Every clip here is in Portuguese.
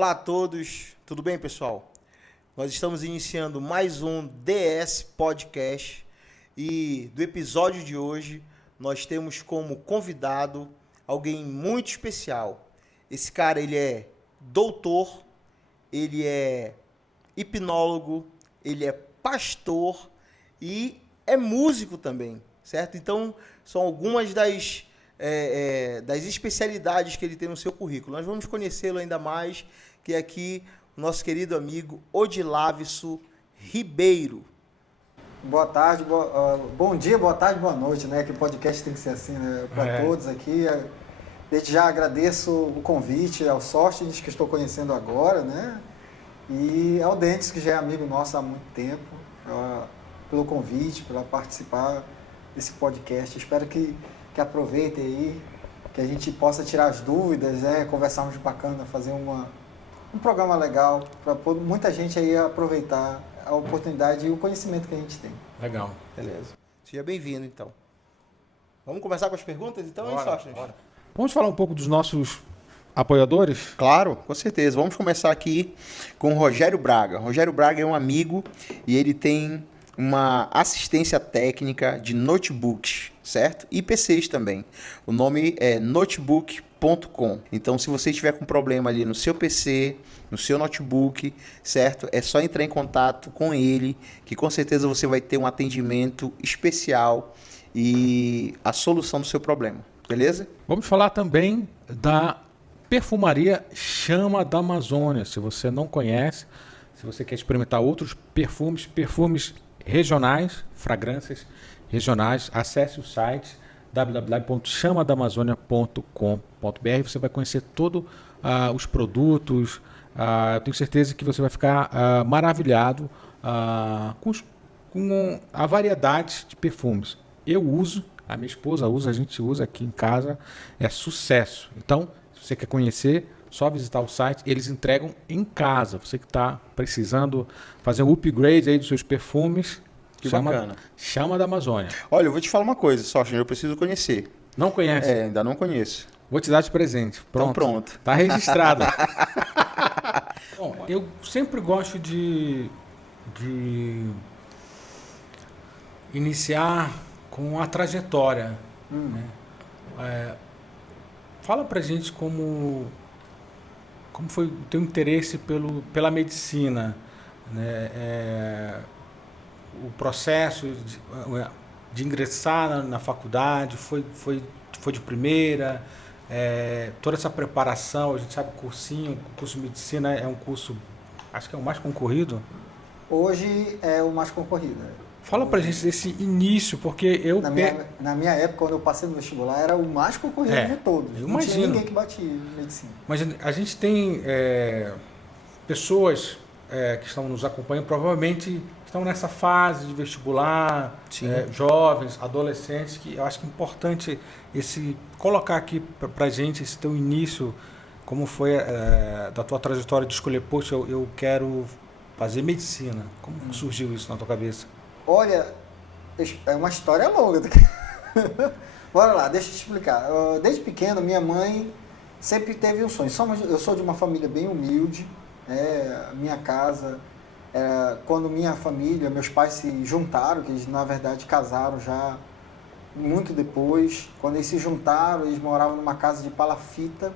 Olá a todos, tudo bem, pessoal? Nós estamos iniciando mais um DS Podcast e do episódio de hoje nós temos como convidado alguém muito especial. Esse cara, ele é doutor, ele é hipnólogo, ele é pastor e é músico também, certo? Então, são algumas das especialidades que ele tem no seu currículo. Nós vamos conhecê-lo ainda mais, que é aqui o nosso querido amigo Odiláviso Ribeiro. Boa tarde, bom dia, boa tarde, boa noite, né? Que o podcast tem que ser assim, né? Para todos aqui. Desde já agradeço o convite ao Sóstenes, que estou conhecendo agora, né? E ao Dentes, que já é amigo nosso há muito tempo, pelo convite, para participar desse podcast. Espero que aproveitem aí, que a gente possa tirar as dúvidas, né? Conversarmos bacana, fazer um programa legal, para muita gente aí aproveitar a oportunidade e o conhecimento que a gente tem. Legal. Beleza. Seja bem-vindo, então. Vamos começar com as perguntas, então, hein, Sóstenes? Vamos falar um pouco dos nossos apoiadores? Claro, com certeza. Vamos começar aqui com o Rogério Braga. Rogério Braga é um amigo e ele tem uma assistência técnica de notebooks, certo? E PCs também. O nome é notebook.com. Então, se você estiver com problema ali no seu PC, no seu notebook, certo? É só entrar em contato com ele, que com certeza você vai ter um atendimento especial e a solução do seu problema. Beleza? Vamos falar também da perfumaria Chama da Amazônia. Se você não conhece, se você quer experimentar outros perfumes regionais, fragrâncias regionais, acesse o site www.chamadamazônia.com.br. Você vai conhecer todos os produtos. Eu tenho certeza que você vai ficar maravilhado com a variedade de perfumes. Eu uso, a minha esposa usa, a gente usa aqui em casa, é sucesso. Então, se você quer conhecer, só visitar o site, eles entregam em casa. Você que está precisando fazer um upgrade aí dos seus perfumes, bacana. Chama da Amazônia. Olha, eu vou te falar uma coisa, Sóstenes, eu preciso conhecer. Não conhece? Ainda não conheço. Vou te dar de presente. Pronto. Então pronto. Está registrado. Bom, eu sempre gosto de iniciar com a trajetória. Né? Fala pra gente como foi o teu interesse pela medicina, né? O processo de ingressar na faculdade foi de primeira, toda essa preparação, a gente sabe o curso de medicina é um curso, acho que é o mais concorrido. Hoje é o mais concorrido. Fala pra gente desse início, porque eu... Na minha época, quando eu passei no vestibular, era o mais concorrido de todos. Eu não imagino. Tinha ninguém que batia em medicina. Mas a gente tem pessoas que estão nos acompanhando, provavelmente estão nessa fase de vestibular, jovens, adolescentes, que eu acho que é importante colocar aqui pra gente esse teu início, como foi da tua trajetória de escolher, poxa, eu quero fazer medicina. Como surgiu isso na tua cabeça? Olha, é uma história longa. Bora lá, deixa eu te explicar. Desde pequeno, minha mãe sempre teve um sonho. Eu sou de uma família bem humilde. Minha casa, quando minha família, meus pais se juntaram, que eles na verdade casaram já muito depois. Quando eles se juntaram, eles moravam numa casa de palafita.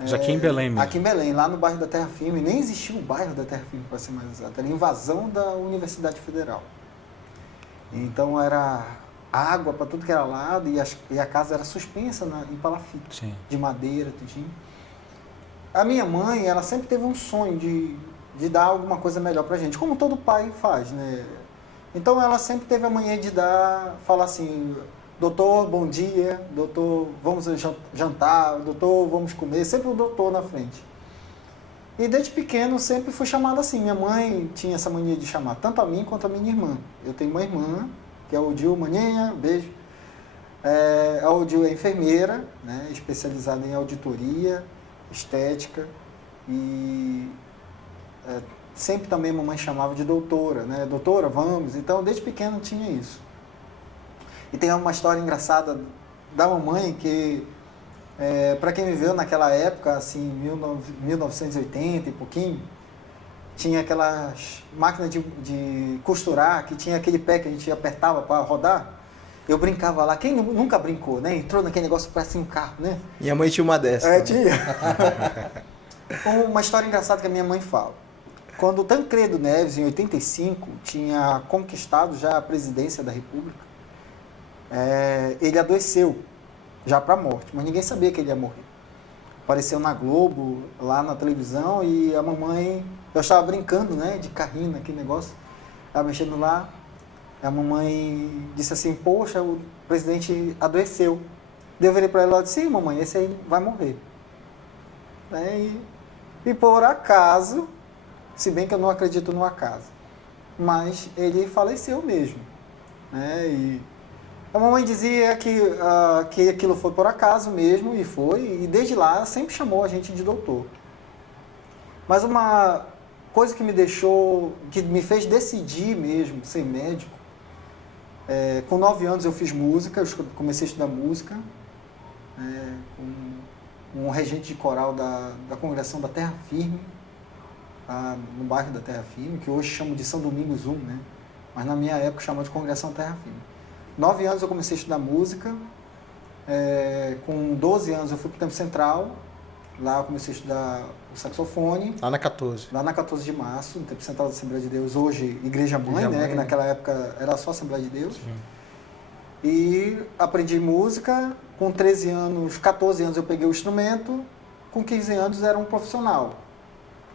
Mas aqui em Belém mesmo? Aqui em Belém, lá no bairro da Terra Firme. Nem existia o bairro da Terra Firme, para ser mais exato. Era invasão da Universidade Federal. Então era água para tudo que era lado e a casa era suspensa em palafita. Sim. De madeira, tudinho. A minha mãe, ela sempre teve um sonho de dar alguma coisa melhor pra gente, como todo pai faz, né? Então ela sempre teve a mania de falar assim: doutor, bom dia, doutor, vamos jantar, doutor, vamos comer, sempre o doutor na frente. E desde pequeno sempre fui chamado assim. Minha mãe tinha essa mania de chamar tanto a mim quanto a minha irmã. Eu tenho uma irmã, que é a Odil Maninha, beijo. A Odil é enfermeira, né, especializada em auditoria, estética, e sempre também a mamãe chamava de doutora, né? Doutora, vamos. Então desde pequeno tinha isso. E tem uma história engraçada da mamãe que Para quem viveu naquela época, assim, 1980 e pouquinho, tinha aquelas máquinas de costurar, que tinha aquele pé que a gente apertava para rodar. Eu brincava lá. Quem nunca brincou, né? Entrou naquele negócio que parece um carro, né? Minha mãe tinha uma dessas. Tinha. Uma história engraçada que a minha mãe fala. Quando o Tancredo Neves, em 85, tinha conquistado já a presidência da República, ele adoeceu, já para a morte, mas ninguém sabia que ele ia morrer. Apareceu na Globo, lá na televisão, e a mamãe... Eu estava brincando, né, de carrinho, naquele negócio, estava mexendo lá, a mamãe disse assim, poxa, o presidente adoeceu. Daí eu virei para ela e disse, sim, mamãe, esse aí vai morrer. E por acaso, se bem que eu não acredito no acaso, mas ele faleceu mesmo. Né? E a mamãe dizia que aquilo foi por acaso mesmo, e foi, e desde lá sempre chamou a gente de doutor. Mas uma coisa que me fez decidir mesmo ser médico, com 9 anos eu fiz música, eu comecei a estudar música, com um regente de coral da congregação da Terra Firme, no bairro da Terra Firme, que hoje chamam de São Domingos 1, né? Mas na minha época chamava de Congregação Terra Firme. 9 anos eu comecei a estudar música, com 12 anos eu fui para o Tempo Central, lá eu comecei a estudar o saxofone. Lá na 14. Lá na 14 de março, no Tempo Central da Assembleia de Deus, hoje Igreja Mãe, Igreja Mãe, que naquela época era só Assembleia de Deus. Sim. E aprendi música, com 13 anos, 14 anos eu peguei o instrumento, com 15 anos era um profissional.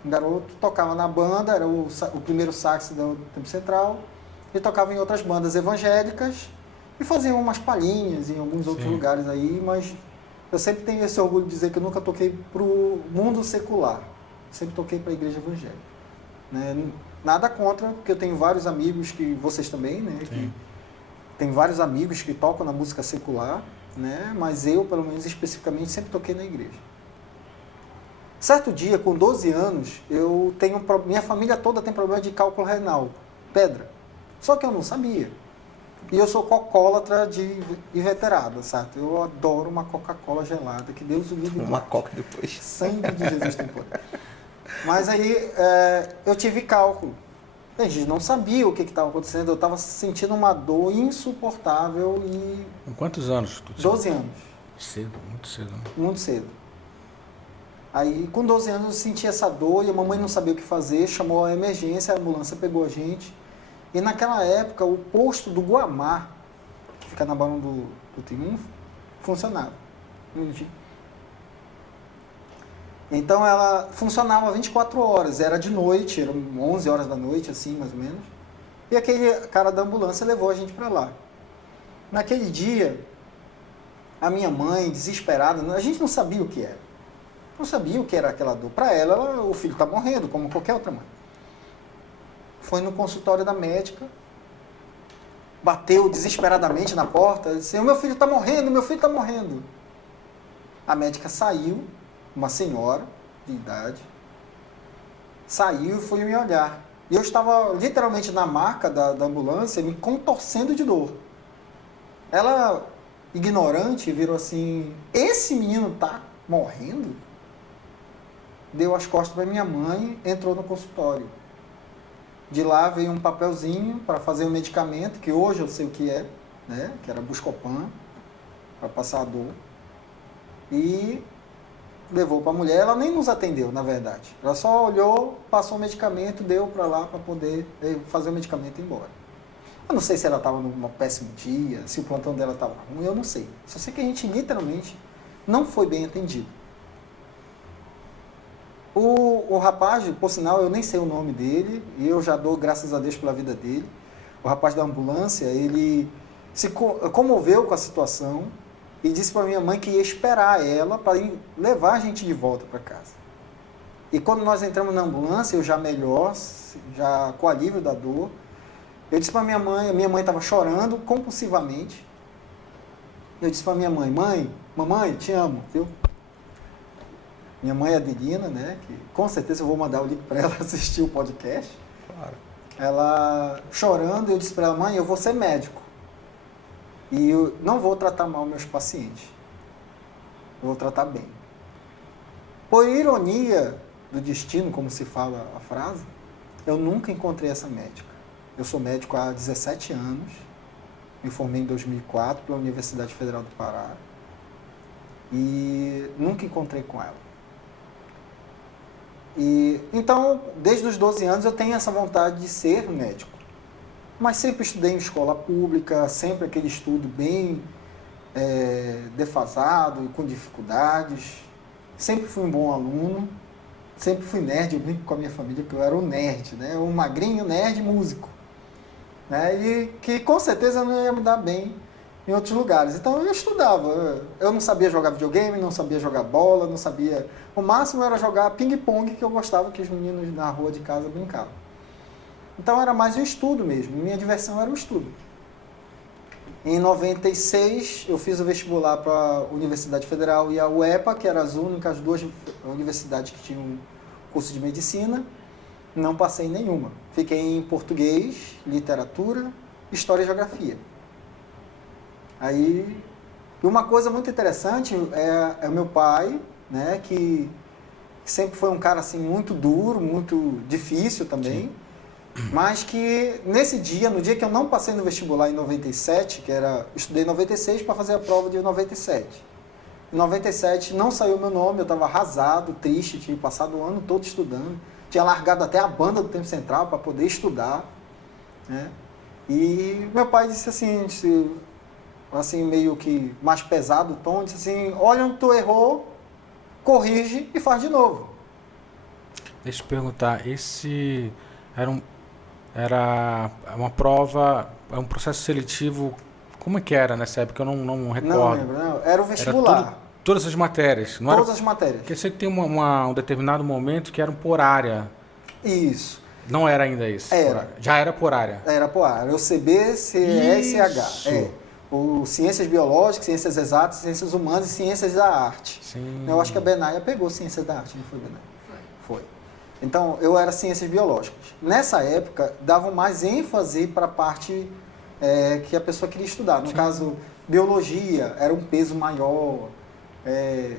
Um garoto tocava na banda, era o primeiro sax do Tempo Central, e tocava em outras bandas evangélicas, e fazia umas palhinhas em alguns outros lugares aí, mas eu sempre tenho esse orgulho de dizer que eu nunca toquei para o mundo secular, sempre toquei para a igreja evangélica. Né? Nada contra, porque eu tenho vários amigos, que vocês também, né? Que tem vários amigos que tocam na música secular, né? Mas eu, pelo menos especificamente, sempre toquei na igreja. Certo dia, com 12 anos, minha família toda tem problema de cálculo renal, pedra. Só que eu não sabia. E eu sou cocólatra de inveterada, certo? Eu adoro uma Coca-Cola gelada, que Deus o livre. Uma Coca depois. Sangue de Jesus tem poder. Mas aí eu tive cálculo. A gente não sabia o que estava acontecendo, eu estava sentindo uma dor insuportável e... Com quantos anos? 12 anos. Cedo, muito cedo. Né? Muito cedo. Aí, com 12 anos, eu senti essa dor e a mamãe não sabia o que fazer, chamou a emergência, a ambulância pegou a gente. E naquela época, o posto do Guamá, que fica na Barão do Triunfo, funcionava. Um minutinho. Então, ela funcionava 24 horas, era de noite, eram 11 horas da noite, assim, mais ou menos. E aquele cara da ambulância levou a gente para lá. Naquele dia, a minha mãe, desesperada, a gente não sabia o que era. Não sabia o que era aquela dor. Para ela, o filho está morrendo, como qualquer outra mãe. Foi no consultório da médica, bateu desesperadamente na porta, disse, meu filho está morrendo, meu filho está morrendo. A médica saiu, uma senhora de idade, saiu e foi me olhar. E eu estava literalmente na maca da ambulância, me contorcendo de dor. Ela, ignorante, virou assim, esse menino está morrendo? Deu as costas para minha mãe, entrou no consultório. De lá veio um papelzinho para fazer um medicamento, que hoje eu sei o que é, né? Que era Buscopan, para passar a dor. E levou para a mulher, ela nem nos atendeu, na verdade. Ela só olhou, passou o medicamento, deu para lá para poder fazer o medicamento e ir embora. Eu não sei se ela estava num péssimo dia, se o plantão dela estava ruim, eu não sei. Só sei que a gente literalmente não foi bem atendido. O rapaz, por sinal, eu nem sei o nome dele, e eu já dou graças a Deus pela vida dele. O rapaz da ambulância, ele se comoveu com a situação e disse para minha mãe que ia esperar ela para levar a gente de volta para casa. E quando nós entramos na ambulância, eu já melhor, já com alívio da dor, eu disse para minha mãe estava chorando compulsivamente. Eu disse para minha mãe, mamãe, te amo, viu? Minha mãe é Adelina, né? Que com certeza eu vou mandar o link para ela assistir o podcast. Claro. Ela chorando, eu disse para ela, mãe, eu vou ser médico. E eu não vou tratar mal meus pacientes. eu vou tratar bem. Por ironia do destino, como se fala a frase, eu nunca encontrei essa médica. Eu sou médico há 17 anos, me formei em 2004 pela Universidade Federal do Pará e nunca encontrei com ela. E, então, desde os 12 anos eu tenho essa vontade de ser médico. Mas sempre estudei em escola pública, sempre aquele estudo bem defasado e com dificuldades. Sempre fui um bom aluno, sempre fui nerd, eu brinco com a minha família que eu era um nerd, né? Um magrinho nerd músico. Né? E que com certeza eu não ia me dar bem em outros lugares. Então eu estudava. Eu não sabia jogar videogame, não sabia jogar bola, não sabia... O máximo era jogar ping-pong, que eu gostava que os meninos na rua de casa brincavam. Então era mais o estudo mesmo. Minha diversão era o estudo. Em 96 eu fiz o vestibular para a Universidade Federal e a UEPA, que eram as únicas duas universidades que tinham curso de medicina. Não passei em nenhuma. Fiquei em português, literatura, história e geografia. Aí, uma coisa muito interessante é o meu pai, né, que sempre foi um cara assim muito duro, muito difícil também. Sim. Mas que nesse dia, no dia que eu não passei no vestibular em 97, estudei em 96 para fazer a prova de 97. Em 97 não saiu meu nome, eu estava arrasado, triste, tinha passado o ano todo estudando. Tinha largado até a banda do Tempo Central para poder estudar. Né? E meu pai disse assim, meio que mais pesado o tom, disse assim, olha onde tu errou, corrige e faz de novo. Deixa eu te perguntar, esse era uma prova, um processo seletivo, como é que era nessa época? Eu não recordo. Não lembro, não. Era o vestibular. Todas as matérias, não Todas as matérias. Porque eu sei que tem um determinado momento que era por área. Isso. Não era ainda isso? Era. Já era por área? Era por área. O CB, CE e CH. O Ciências Biológicas, Ciências Exatas, Ciências Humanas e Ciências da Arte. Sim. Eu acho que a Benaia pegou Ciências da Arte, não foi, Benaia? Foi. Então, eu era Ciências Biológicas. Nessa época, davam mais ênfase para a parte que a pessoa queria estudar. No caso, Biologia era um peso maior,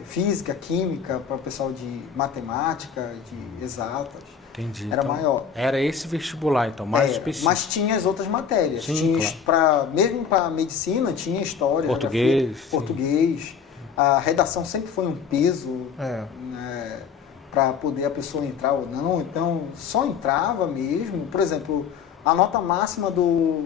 Física, Química, para o pessoal de Matemática, de Exatas. Entendi. Era então, maior. Era esse vestibular, então, mais específico. Mas tinha as outras matérias. Sim, tinha, claro. Mesmo para Medicina, tinha História, Português. Português. A redação sempre foi um peso, né, para poder a pessoa entrar ou não. Então, só entrava mesmo. Por exemplo, a nota máxima do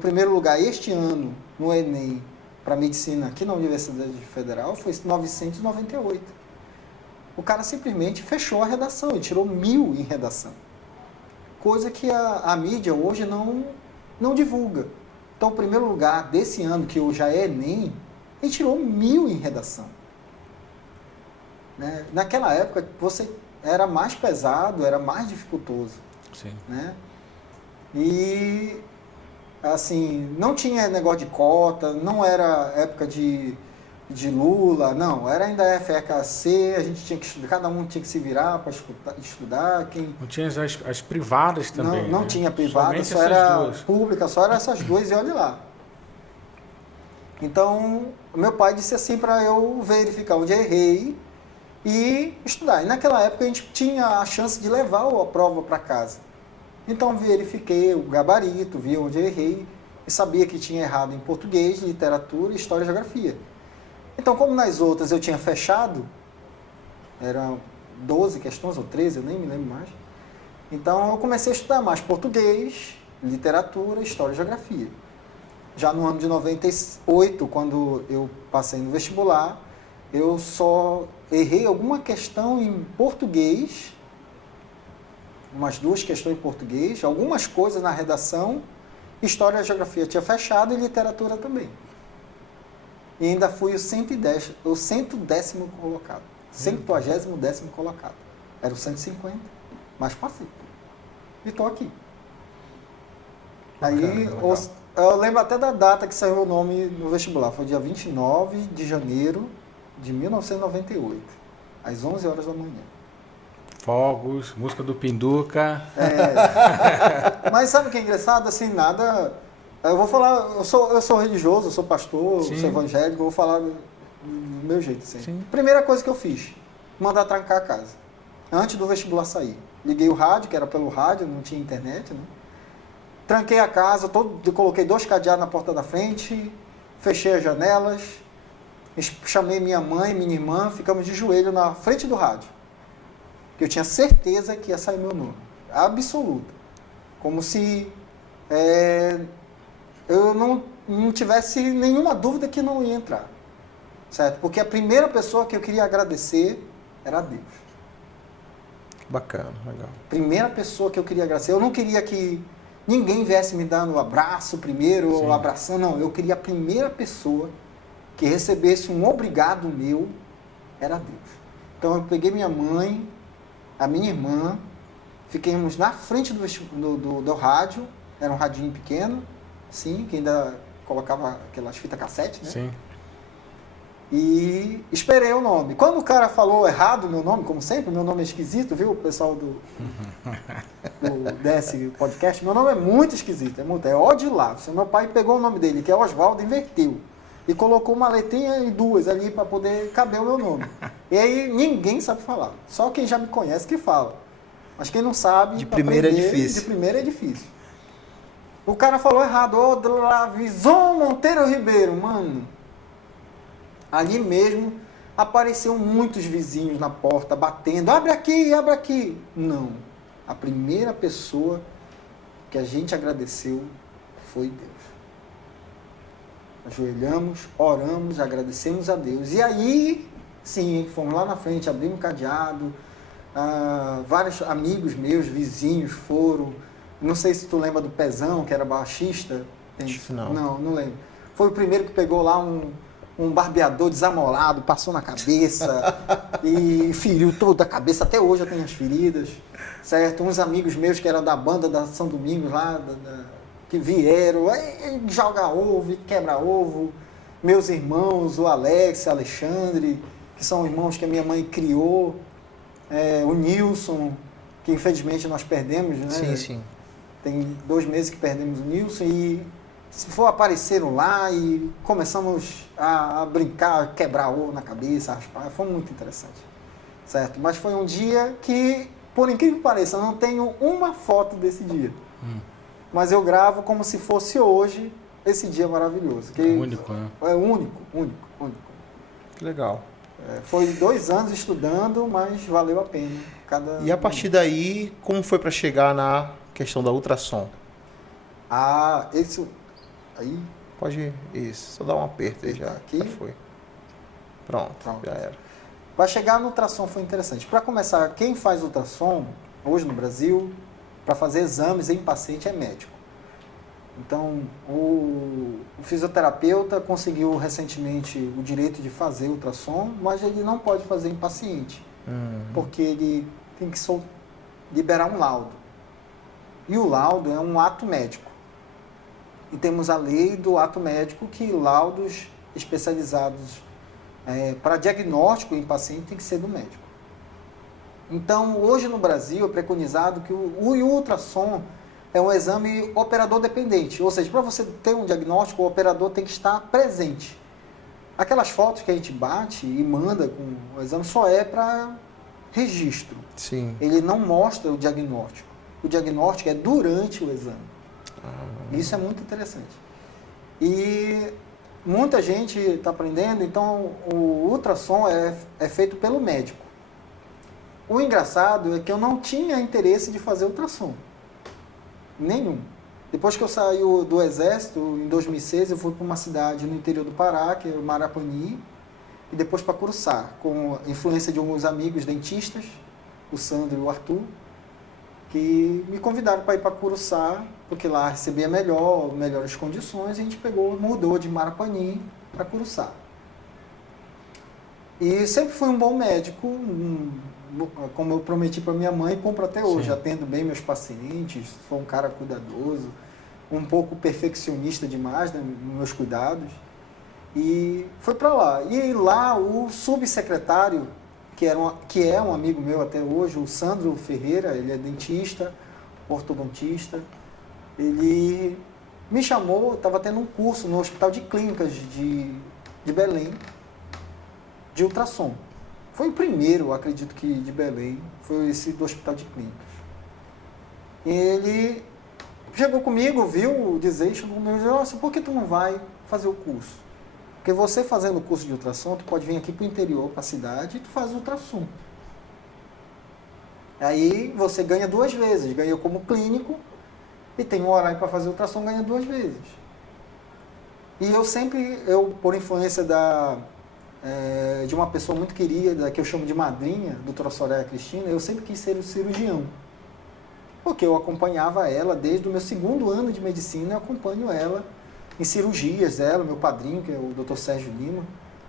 primeiro lugar este ano no Enem para Medicina aqui na Universidade Federal foi 998. O cara simplesmente fechou a redação e tirou 1000 em redação. Coisa que a mídia hoje não divulga. Então, o primeiro lugar desse ano, que já é Enem, ele tirou 1000 em redação. Né? Naquela época, você era mais pesado, era mais dificultoso. Sim. Né? E, assim, não tinha negócio de cota, não era época de Lula, não, era ainda FEKC, a gente tinha que estudar, cada um tinha que se virar para estudar. Não tinha as privadas também. Não né? tinha privada, somente só era duas. Pública, só eram essas duas e olha lá. Então, meu pai disse assim para eu verificar onde eu errei e estudar. E naquela época a gente tinha a chance de levar a prova para casa. Então, verifiquei o gabarito, vi onde eu errei e sabia que tinha errado em português, literatura, história e geografia. Então, como nas outras eu tinha fechado, eram 12 questões ou 13, eu nem me lembro mais. Então, eu comecei a estudar mais português, literatura, história e geografia. Já no ano de 98, quando eu passei no vestibular, eu só errei alguma questão em português, umas 2 questões em português, algumas coisas na redação, história e geografia tinha fechado e literatura também. E ainda fui o 110º colocado. 110º colocado. Era o 150, mas passei. E estou aqui. Aí, eu lembro até da data que saiu o nome no vestibular. Foi dia 29 de janeiro de 1998, às 11 horas da manhã. Fogos, música do Pinduca. Mas sabe o que é engraçado? Assim, nada... Eu vou falar, eu sou religioso, eu sou pastor, Sim. sou evangélico, eu vou falar do meu jeito, assim. Sim. Primeira coisa que eu fiz, mandar trancar a casa. Antes do vestibular sair. Liguei o rádio, que era pelo rádio, não tinha internet, né? Tranquei a casa, coloquei 2 cadeados na porta da frente, fechei as janelas, chamei minha mãe, minha irmã, ficamos de joelho na frente do rádio. Que eu tinha certeza que ia sair meu nome. Absoluta. Como se eu não tivesse nenhuma dúvida que não ia entrar. Certo? Porque a primeira pessoa que eu queria agradecer era a Deus. Bacana, legal. Primeira pessoa que eu queria agradecer. Eu não queria que ninguém viesse me dando um abraço primeiro, ou abraçando, não. Eu queria a primeira pessoa que recebesse um obrigado meu, era Deus. Então eu peguei minha mãe, a minha irmã, fiquemos na frente do rádio, era um radinho pequeno, assim, que ainda colocava aquelas fitas cassete, né? Sim. E esperei o nome. Quando o cara falou errado o meu nome, como sempre, meu nome é esquisito, viu, pessoal do DS Podcast? Meu nome é muito esquisito, é Odilávio. Meu pai pegou o nome dele, que é Oswaldo, inverteu. E colocou uma letrinha e 2 ali para poder caber o meu nome. E aí ninguém sabe falar. Só quem já me conhece que fala. Mas quem não sabe... De primeira é difícil. De primeira é difícil. O cara falou errado. Odlavison Monteiro Ribeiro. Mano, ali mesmo apareceram muitos vizinhos na porta, batendo. Abre aqui, abre aqui. Não. A primeira pessoa que a gente agradeceu foi Deus. Ajoelhamos, oramos, agradecemos a Deus. E aí, sim, fomos lá na frente, abrimos um cadeado. Vários amigos meus, vizinhos foram. Não sei se tu lembra do Pezão, que era baixista. Não lembro. Foi o primeiro que pegou lá um barbeador desamolado, passou na cabeça e feriu toda a cabeça. Até hoje eu tenho as feridas, certo? Uns amigos meus que eram da banda da São Domingos lá, que vieram, aí joga ovo, quebra ovo. Meus irmãos, o Alex, o Alexandre, que são irmãos que a minha mãe criou. O Nilson, que infelizmente nós perdemos, né? Sim, sim. Tem 2 meses que perdemos o Nilson e se for apareceram lá e começamos a brincar, quebrar ovo na cabeça, raspar, foi muito interessante, certo? Mas foi um dia que, por incrível que pareça, eu não tenho uma foto desse dia. Mas eu gravo como se fosse hoje esse dia maravilhoso. Que Único, né? É único. Que legal. Foi 2 anos estudando, mas valeu a pena. E a partir daí, como foi para chegar na questão da ultrassom? Isso aí. Pode ir. Isso, só dar um aperto aí já. Aqui? Já foi. Pronto, já era. Para chegar no ultrassom foi interessante. Para começar, quem faz ultrassom hoje no Brasil, para fazer exames em paciente é médico. Então, o fisioterapeuta conseguiu recentemente o direito de fazer ultrassom, mas ele não pode fazer em paciente, porque ele tem que liberar um laudo. E o laudo é um ato médico. E temos a lei do ato médico que laudos especializados para diagnóstico em paciente tem que ser do médico. Então, hoje no Brasil é preconizado que o ultrassom é um exame operador dependente, ou seja, para você ter um diagnóstico, o operador tem que estar presente. Aquelas fotos que a gente bate e manda com o exame só é para registro. Sim. Ele não mostra o diagnóstico. O diagnóstico é durante o exame. Isso é muito interessante. E muita gente está aprendendo, então o ultrassom é feito pelo médico. O engraçado é que eu não tinha interesse de fazer ultrassom. Nenhum. Depois que eu saí do Exército, em 2006, eu fui para uma cidade no interior do Pará, que é o Marapani, e depois para Curuçá, com a influência de alguns amigos dentistas, o Sandro e o Arthur, que me convidaram para ir para Curuçá, porque lá recebia melhores condições, e a gente mudou de Marapani para Curuçá. E sempre fui um bom médico, como eu prometi para minha mãe, compro até hoje. Sim. Atendo bem meus pacientes, sou um cara cuidadoso, um pouco perfeccionista demais nos meus cuidados. E foi para lá. E lá o subsecretário, que é um amigo meu até hoje, o Sandro Ferreira, ele é dentista, ortodontista, ele me chamou, estava tendo um curso no Hospital de Clínicas de Belém, de ultrassom. Foi o primeiro, acredito que de Belém, foi esse do Hospital de Clínicas. Ele chegou comigo, viu o dizer, chegou comigo e disse, nossa, por que tu não vai fazer o curso? Porque você fazendo o curso de ultrassom, tu pode vir aqui para o interior, para a cidade, e tu faz ultrassom. Aí você ganha 2 vezes, ganha como clínico, e tem um horário para fazer ultrassom, ganha 2 vezes. E eu por influência de uma pessoa muito querida, que eu chamo de madrinha, doutora Soraya Cristina, eu sempre quis ser o cirurgião. Porque eu acompanhava ela desde o meu 2º ano de medicina, eu acompanho ela em cirurgias, meu padrinho, que é o Dr. Sérgio Lima,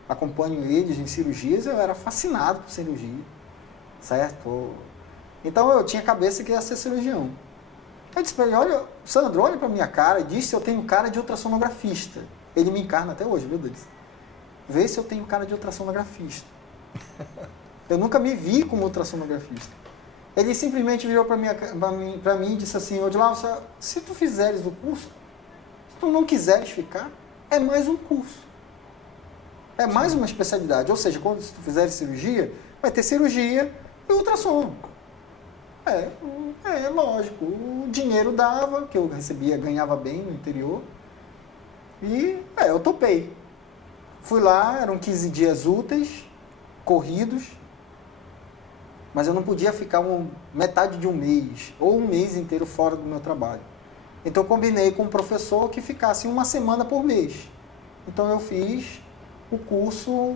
acompanho eles em cirurgias, eu era fascinado por cirurgia, certo? Então eu tinha cabeça que ia ser cirurgião. Eu disse para ele, olha, Sandro, olha para minha cara e diz se eu tenho cara de ultrassonografista. Ele me encarna até hoje, viu, Denis? Vê se eu tenho cara de ultrassonografista. Eu nunca me vi como ultrassonografista. Ele simplesmente virou para mim e disse assim, Odilson, se tu fizeres o curso, se tu não quiseres ficar, é mais um curso. É mais uma especialidade. Ou seja, quando se tu fizeres cirurgia, vai ter cirurgia e ultrassom. É lógico. O dinheiro dava, que eu recebia, ganhava bem no interior. E eu topei. Fui lá, eram 15 dias úteis, corridos, mas eu não podia ficar metade de um mês, ou um mês inteiro fora do meu trabalho. Então eu combinei com o professor que ficasse 1 semana por mês. Então eu fiz o curso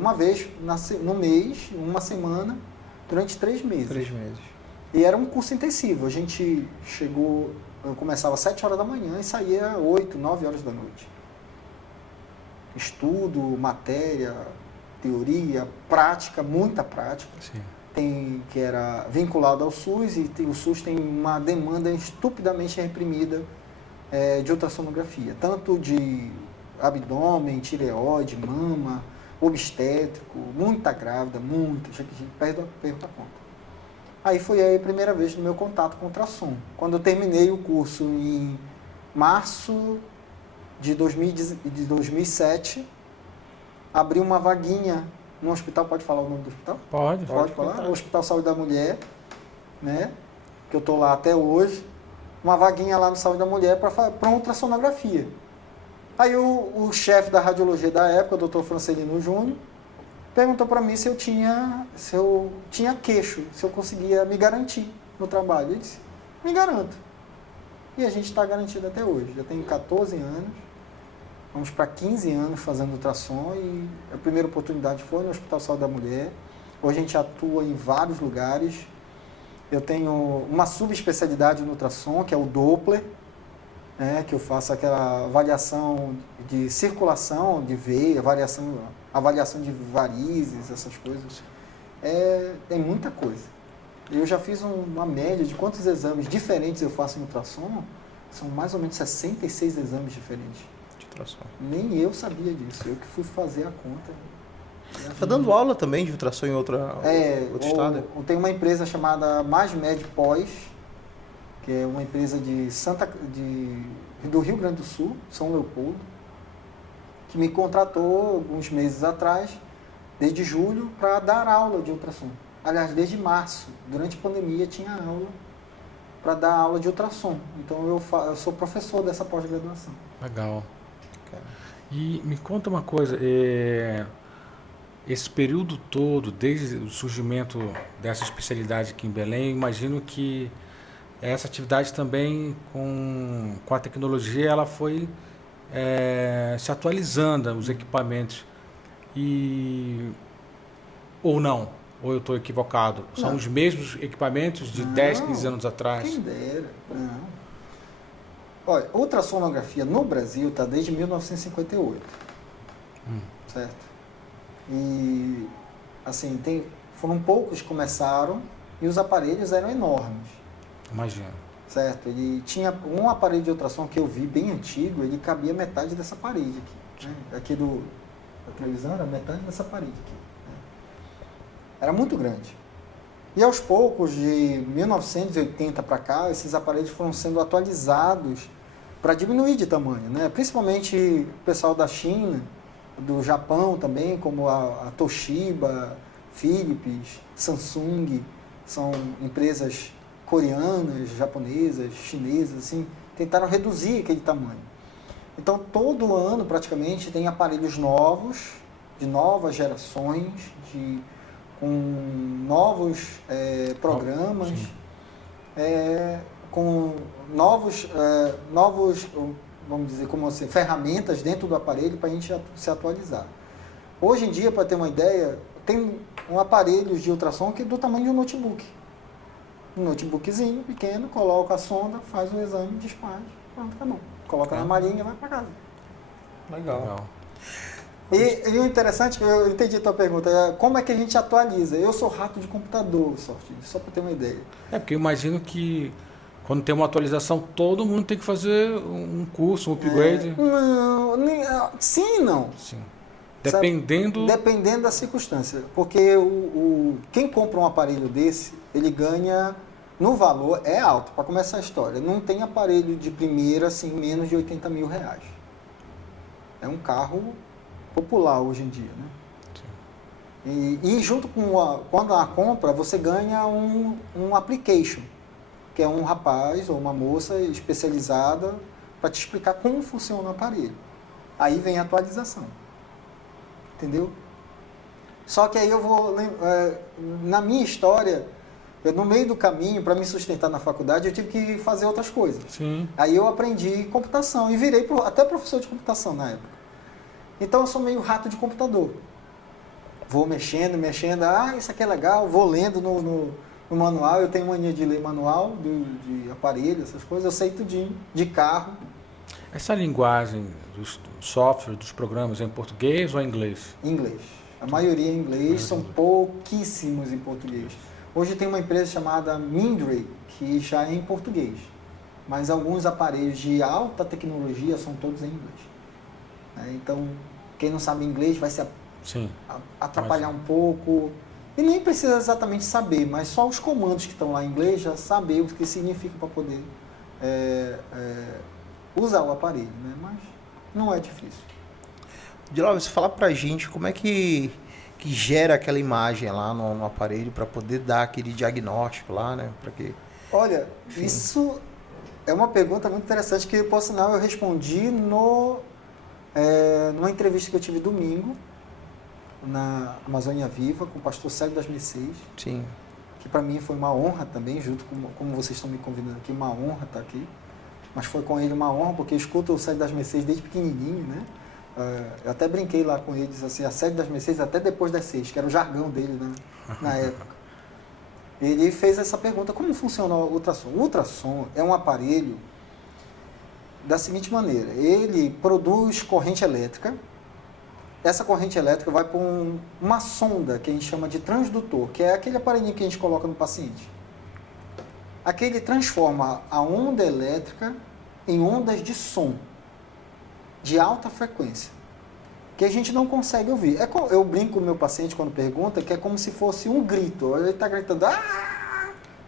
uma vez no mês, 1 semana, durante 3 meses. 3 meses. E era um curso intensivo. A gente eu começava às 7 horas da manhã e saía 8, 9 horas da noite. Estudo, matéria, teoria, prática, muita prática. Sim. Que era vinculado ao SUS, e o SUS tem uma demanda estupidamente reprimida de ultrassonografia, tanto de abdômen, tireoide, mama, obstétrico, muita grávida, muita, a gente perde a conta. Aí foi a primeira vez no meu contato com ultrassom. Quando eu terminei o curso em março de 2007, abri uma vaguinha no hospital, pode falar o nome do hospital? Pode Falar? O Hospital Saúde da Mulher, né? Que eu estou lá até hoje. Uma vaguinha lá no Saúde da Mulher para ultrassonografia. Aí o chefe da radiologia da época, o Dr. Francelino Júnior, perguntou para mim se eu tinha queixo, se eu conseguia me garantir no trabalho. Eu disse, me garanto. E a gente está garantido até hoje. Já tenho 14 anos, vamos para 15 anos fazendo ultrassom, e a primeira oportunidade foi no Hospital Saúde da Mulher. Hoje a gente atua em vários lugares. Eu tenho uma subespecialidade no ultrassom, que é o Doppler, que eu faço aquela avaliação de circulação de veia, avaliação de varizes, essas coisas. Tem muita coisa. Eu já fiz uma média de quantos exames diferentes eu faço no ultrassom. São mais ou menos 66 exames diferentes. De ultrassom. Nem eu sabia disso. Eu que fui fazer a conta. Está dando aula também de ultrassom em outro estado? Tem uma empresa chamada MasMed Pós, que é uma empresa do Rio Grande do Sul, São Leopoldo, que me contratou alguns meses atrás, desde julho, para dar aula de ultrassom. Aliás, desde março, durante a pandemia, tinha aula para dar aula de ultrassom. Então eu sou professor dessa pós-graduação. Legal. E me conta uma coisa, esse período todo, desde o surgimento dessa especialidade aqui em Belém, eu imagino que essa atividade também com a tecnologia ela foi se atualizando, os equipamentos. Ou não? Ou eu estou equivocado? São os mesmos equipamentos de 10, 15 anos atrás? Quem dera. Não. Olha, ultrassonografia no Brasil está desde 1958. Certo? E, assim, foram poucos que começaram e os aparelhos eram enormes. Imagina. Certo? Ele tinha um aparelho de ultrassom que eu vi bem antigo, ele cabia metade dessa parede aqui. Né? Aqui da televisão era metade dessa parede aqui. Né? Era muito grande. E aos poucos, de 1980 para cá, esses aparelhos foram sendo atualizados para diminuir de tamanho. Né? Principalmente o pessoal da China, do Japão também, como a Toshiba, Philips, Samsung, são empresas coreanas, japonesas, chinesas, assim, tentaram reduzir aquele tamanho. Então, todo ano, praticamente, tem aparelhos novos, de novas gerações, com novos programas, com novos, vamos dizer, como assim, ferramentas dentro do aparelho para a gente se atualizar. Hoje em dia, para ter uma ideia, tem um aparelho de ultrassom que é do tamanho de um notebook. Um notebookzinho pequeno, coloca a sonda, faz o exame, despacha, pronto, acabou. Coloca na marinha e vai para casa. Legal. E o interessante, eu entendi a tua pergunta, é como é que a gente atualiza? Eu sou rato de computador, só para ter uma ideia. Porque eu imagino que quando tem uma atualização, todo mundo tem que fazer um curso, um upgrade. Sim e não. Sim. Dependendo... Dependendo da circunstância. Porque quem compra um aparelho desse, ele ganha, no valor, é alto. Para começar a história, não tem aparelho de primeira, assim, menos de 80 mil reais. É um carro popular hoje em dia, né? E junto com quando a compra, você ganha um application, que é um rapaz ou uma moça especializada para te explicar como funciona o aparelho. Aí vem a atualização. Entendeu? Só que aí eu vou... na minha história, no meio do caminho, para me sustentar na faculdade, eu tive que fazer outras coisas. Sim. Aí eu aprendi computação e virei até professor de computação na época. Então eu sou meio rato de computador. Vou mexendo, isso aqui é legal, vou lendo no manual, eu tenho mania de ler manual de aparelho, essas coisas, eu sei tudinho, de carro. Essa linguagem dos software, dos programas, é em português ou em inglês? Em inglês. A maioria é em inglês, são pouquíssimos em português. Hoje tem uma empresa chamada Mindray, que já é em português. Mas alguns aparelhos de alta tecnologia são todos em inglês. Então, quem não sabe inglês vai se atrapalhar um pouco. E nem precisa exatamente saber, mas só os comandos que estão lá em inglês já saber o que significa para poder usar o aparelho, né? Mas não é difícil. Dilauio, você fala pra gente como é que gera aquela imagem lá no aparelho para poder dar aquele diagnóstico lá, né? Olha, isso é uma pergunta muito interessante que, por sinal, eu respondi numa entrevista que eu tive domingo na Amazônia Viva com o pastor Célio das Mercês. Sim. Que para mim foi uma honra também, junto com como vocês estão me convidando aqui, uma honra estar aqui. Mas foi com ele uma honra, porque eu escuto o Célio das Mercês desde pequenininho, né? Eu até brinquei lá com eles, assim, a Célio das Mercês até depois das 6, que era o jargão dele na época. Ele fez essa pergunta, como funciona o ultrassom? O ultrassom é um aparelho da seguinte maneira, ele produz corrente elétrica, essa corrente elétrica vai para uma sonda que a gente chama de transdutor, que é aquele aparelhinho que a gente coloca no paciente. Aquele transforma a onda elétrica em ondas de som, de alta frequência, que a gente não consegue ouvir. Eu brinco com o meu paciente quando pergunta que é como se fosse um grito. Ele está gritando,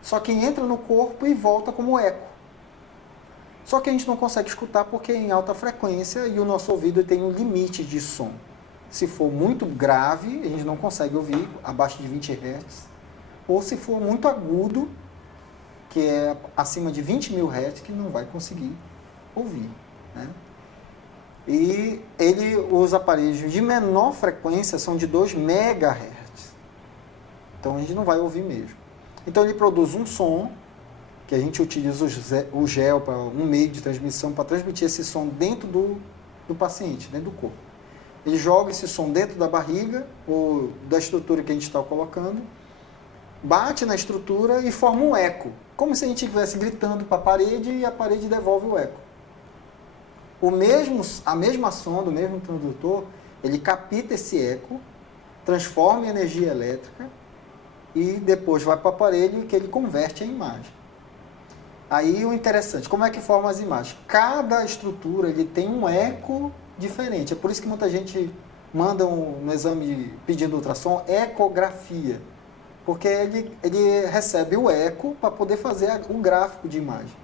só que entra no corpo e volta como eco. Só que a gente não consegue escutar porque é em alta frequência e o nosso ouvido tem um limite de som. Se for muito grave, a gente não consegue ouvir abaixo de 20 Hz. Ou se for muito agudo, que é acima de 20 mil Hz, que não vai conseguir ouvir, né? E os aparelhos de menor frequência são de 2 MHz. Então a gente não vai ouvir mesmo. Então ele produz um som, que a gente utiliza o gel para um meio de transmissão para transmitir esse som dentro do paciente, dentro do corpo. Ele joga esse som dentro da barriga ou da estrutura que a gente está colocando, bate na estrutura e forma um eco, como se a gente estivesse gritando para a parede e a parede devolve o eco. A mesma sonda, o mesmo transdutor, ele capta esse eco, transforma em energia elétrica e depois vai para o aparelho que ele converte a imagem. Aí o interessante, como é que forma as imagens? Cada estrutura ele tem um eco diferente. É por isso que muita gente manda no exame pedindo ultrassom ecografia, porque ele recebe o eco para poder fazer o gráfico de imagem.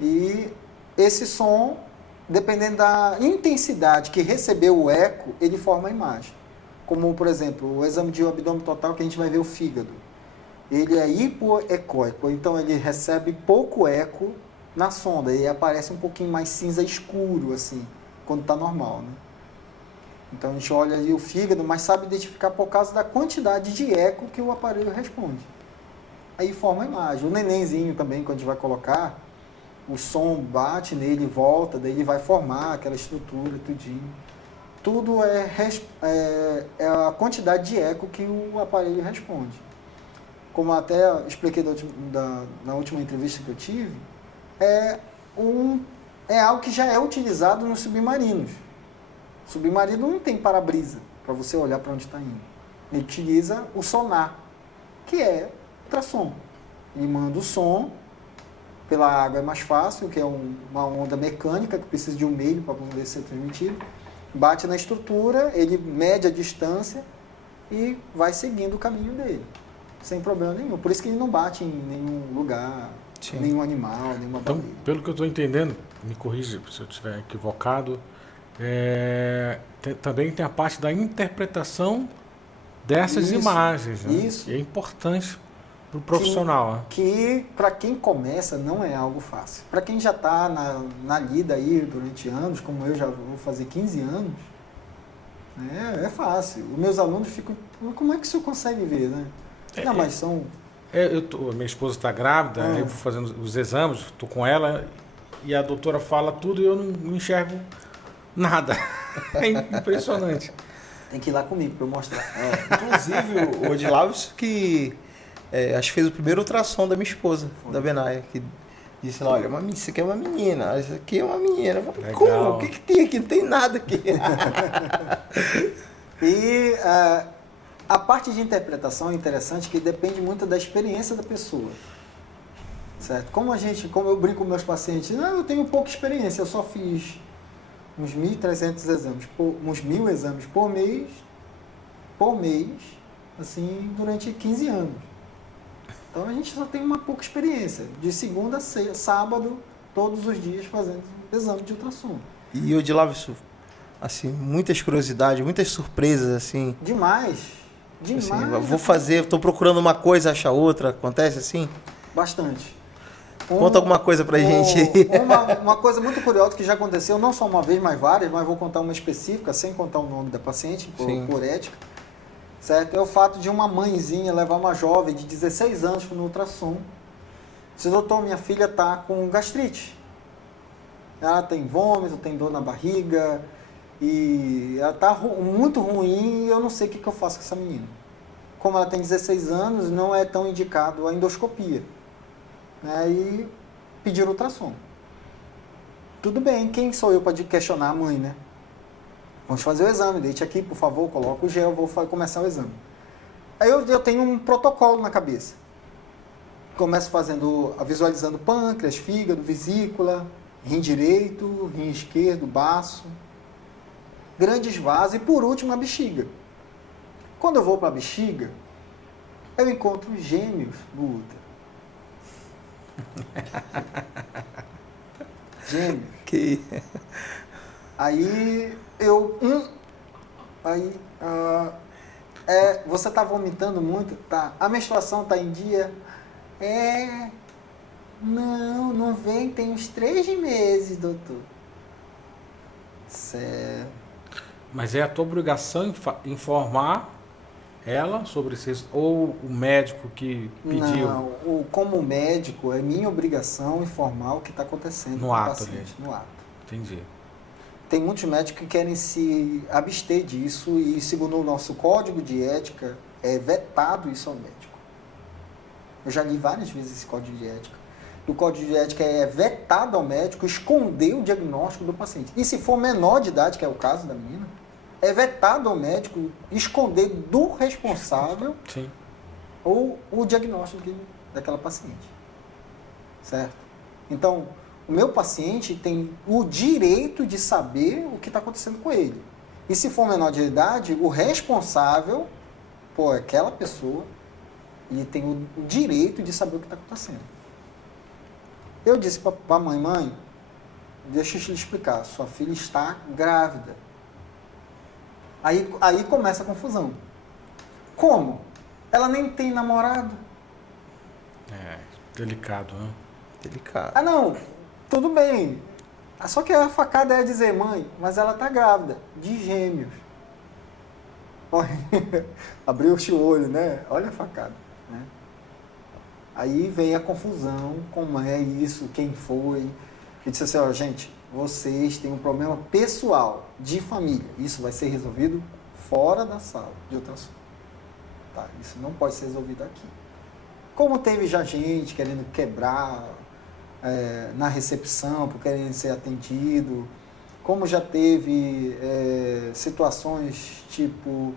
E esse som dependendo da intensidade que recebeu o eco, ele forma a imagem. Como, por exemplo, o exame de abdômen total, que a gente vai ver o fígado. Ele é hipoecóico, então ele recebe pouco eco na sonda e aparece um pouquinho mais cinza escuro, assim, quando está normal, né? Então a gente olha ali o fígado, mas sabe identificar por causa da quantidade de eco que o aparelho responde. Aí forma a imagem. O nenenzinho também, quando a gente vai colocar, o som bate nele e volta, daí ele vai formar aquela estrutura, tudinho. Tudo é a quantidade de eco que o aparelho responde. Como até expliquei na última entrevista que eu tive, é algo que já é utilizado nos submarinos. O submarino não tem para-brisa para você olhar para onde está indo. Ele utiliza o sonar, que é ultrassom. Ele manda o som, pela água é mais fácil, que é uma onda mecânica que precisa de um meio para poder ser transmitido. Bate na estrutura, ele mede a distância e vai seguindo o caminho dele, sem problema nenhum. Por isso que ele não bate em nenhum lugar, Sim. nenhum animal, nenhuma Então, baleia. pelo que eu estou entendendo, me corrija se eu estiver equivocado, também tem a parte da interpretação dessas Isso, imagens, né? isso. E é importante para o profissional. Né? Que para quem começa não é algo fácil. Para quem já está na lida aí durante anos, como eu já vou fazer 15 anos, é fácil. Os meus alunos ficam, como é que o senhor consegue ver, né? Não, mas são... Minha esposa está grávida, eu vou fazendo os exames, estou com ela, e a doutora fala tudo e eu não enxergo nada. É impressionante. Tem que ir lá comigo para eu mostrar. Inclusive, o Odilavos que acho que fez o primeiro ultrassom da minha esposa, da Benaia, que disse lá, olha, isso aqui é uma menina, isso aqui é uma menina. Eu falei, como? O que tem aqui? Não tem nada aqui. E a parte de interpretação é interessante, que depende muito da experiência da pessoa. Certo? Como eu brinco com meus pacientes, eu tenho pouca experiência, eu só fiz uns 1.300 exames, uns 1.000 exames por mês, assim, durante 15 anos. Então a gente só tem uma pouca experiência, de segunda a sábado, todos os dias fazendo exame de ultrassom. E o Odilavos, assim, muitas curiosidades, muitas surpresas, assim. Demais. Assim, vou fazer, estou procurando uma coisa, achar outra, acontece assim? Bastante. Conta alguma coisa pra gente aí. Uma coisa muito curiosa que já aconteceu, não só uma vez, mas várias, mas vou contar uma específica, sem contar o nome da paciente, por ética. Certo? É o fato de uma mãezinha levar uma jovem de 16 anos no ultrassom. Diz, doutor, minha filha está com gastrite. Ela tem vômito, tem dor na barriga, e ela está muito ruim e eu não sei o que eu faço com essa menina. Como ela tem 16 anos, não é tão indicado a endoscopia. E pediram ultrassom. Tudo bem, quem sou eu para questionar a mãe, né? Vamos fazer o exame, deite aqui, por favor, coloca o gel, vou começar o exame. Aí eu tenho um protocolo na cabeça. Começo visualizando pâncreas, fígado, vesícula, rim direito, rim esquerdo, baço, grandes vasos e, por último, a bexiga. Quando eu vou para a bexiga, eu encontro gêmeos no útero. Gêmeos. Aí você está vomitando muito? Tá. A menstruação está em dia? Não vem, tem uns 3 meses, doutor. Certo. Mas é a tua obrigação informar ela sobre isso, ou o médico que pediu? Não, como médico, é minha obrigação informar o que está acontecendo no com o ato paciente. ali. No ato. Entendi. Tem muitos médicos que querem se abster disso e, segundo o nosso código de ética, é vetado isso ao médico. Eu já li várias vezes esse código de ética. O código de ética é vetado ao médico esconder o diagnóstico do paciente. E se for menor de idade, que é o caso da menina, é vetado ao médico esconder do responsável Sim. ou o diagnóstico daquela paciente. Certo? Então, o meu paciente tem o direito de saber o que está acontecendo com ele. E se for menor de idade, o responsável por aquela pessoa, ele tem o direito de saber o que está acontecendo. Eu disse para a mãe, deixa eu te explicar, sua filha está grávida. Aí começa a confusão. Como? Ela nem tem namorado. É, delicado, né? Delicado. Ah, não, tudo bem. Só que a facada é dizer, mãe, mas ela está grávida, de gêmeos. Olha, abriu o olho, né? Olha a facada, né? Aí vem a confusão, como é isso, quem foi. E disse assim, ó, gente, vocês têm um problema pessoal, de família. Isso vai ser resolvido fora da sala de ultrassom. Tá, isso não pode ser resolvido aqui. Como teve já gente querendo quebrar na recepção, por querendo ser atendido, como já teve situações tipo...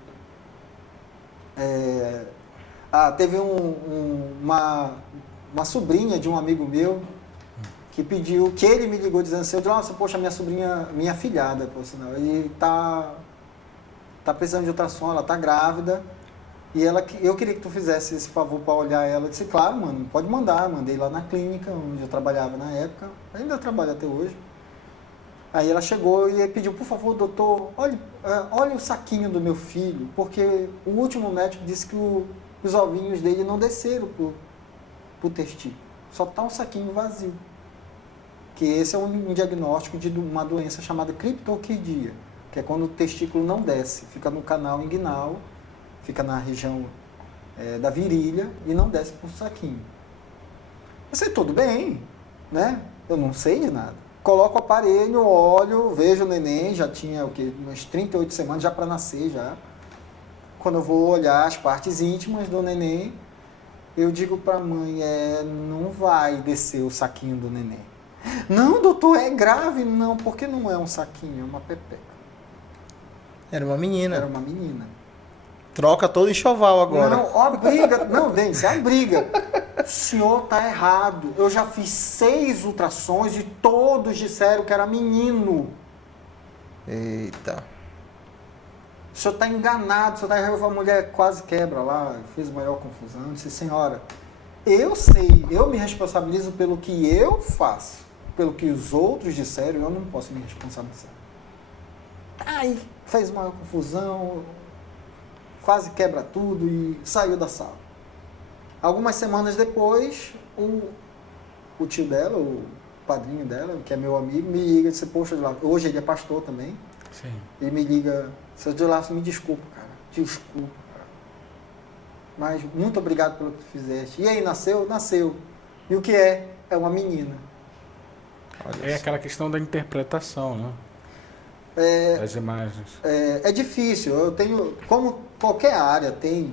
teve uma sobrinha de um amigo meu que pediu, que ele me ligou dizendo assim, nossa, poxa, minha sobrinha, minha afilhada, por sinal, ele tá precisando de ultrassom, ela tá grávida, e eu queria que tu fizesse esse favor para olhar ela. Eu disse, claro, mano, pode mandar. Mandei lá na clínica, onde eu trabalhava na época, ainda trabalho até hoje. Aí ela chegou e pediu, por favor, doutor, olha o saquinho do meu filho, porque o último médico disse que os ovinhos dele não desceram pro testículo, só tá um saquinho vazio. Que esse é um diagnóstico de uma doença chamada criptorquidia, que é quando o testículo não desce, fica no canal inguinal, fica na região da virilha e não desce pro saquinho. Eu sei, tudo bem, né? Eu não sei de nada. Coloco o aparelho, olho, vejo o neném, já tinha umas 38 semanas já para nascer já. Quando eu vou olhar as partes íntimas do neném, eu digo para a mãe, não vai descer o saquinho do neném. Não, doutor, é grave. Não, porque não é um saquinho, é uma pepeca. Era uma menina. Era uma menina. Troca todo enxoval agora. Não, ó a briga. Não, Denis, é a briga. O senhor tá errado. Eu já fiz 6 ultrassons e todos disseram que era menino. Eita. O senhor está enganado, o senhor tá errado. A mulher quase quebra lá, fez maior confusão. Eu disse, senhora, eu sei, eu me responsabilizo pelo que eu faço. Pelo que os outros disseram, eu não posso me responsabilizar. Aí, fez maior confusão, quase quebra tudo e saiu da sala. Algumas semanas depois, o tio dela, o padrinho dela, que é meu amigo, me liga e disse, poxa, hoje ele é pastor também. Sim. Ele me liga, seu Dilácio, me desculpa, cara. Desculpa, cara. Mas muito obrigado pelo que tu fizeste. E aí, nasceu? Nasceu. E o que é? É uma menina. É aquela questão da interpretação, né? Das imagens. É difícil. Eu tenho, como qualquer área tem,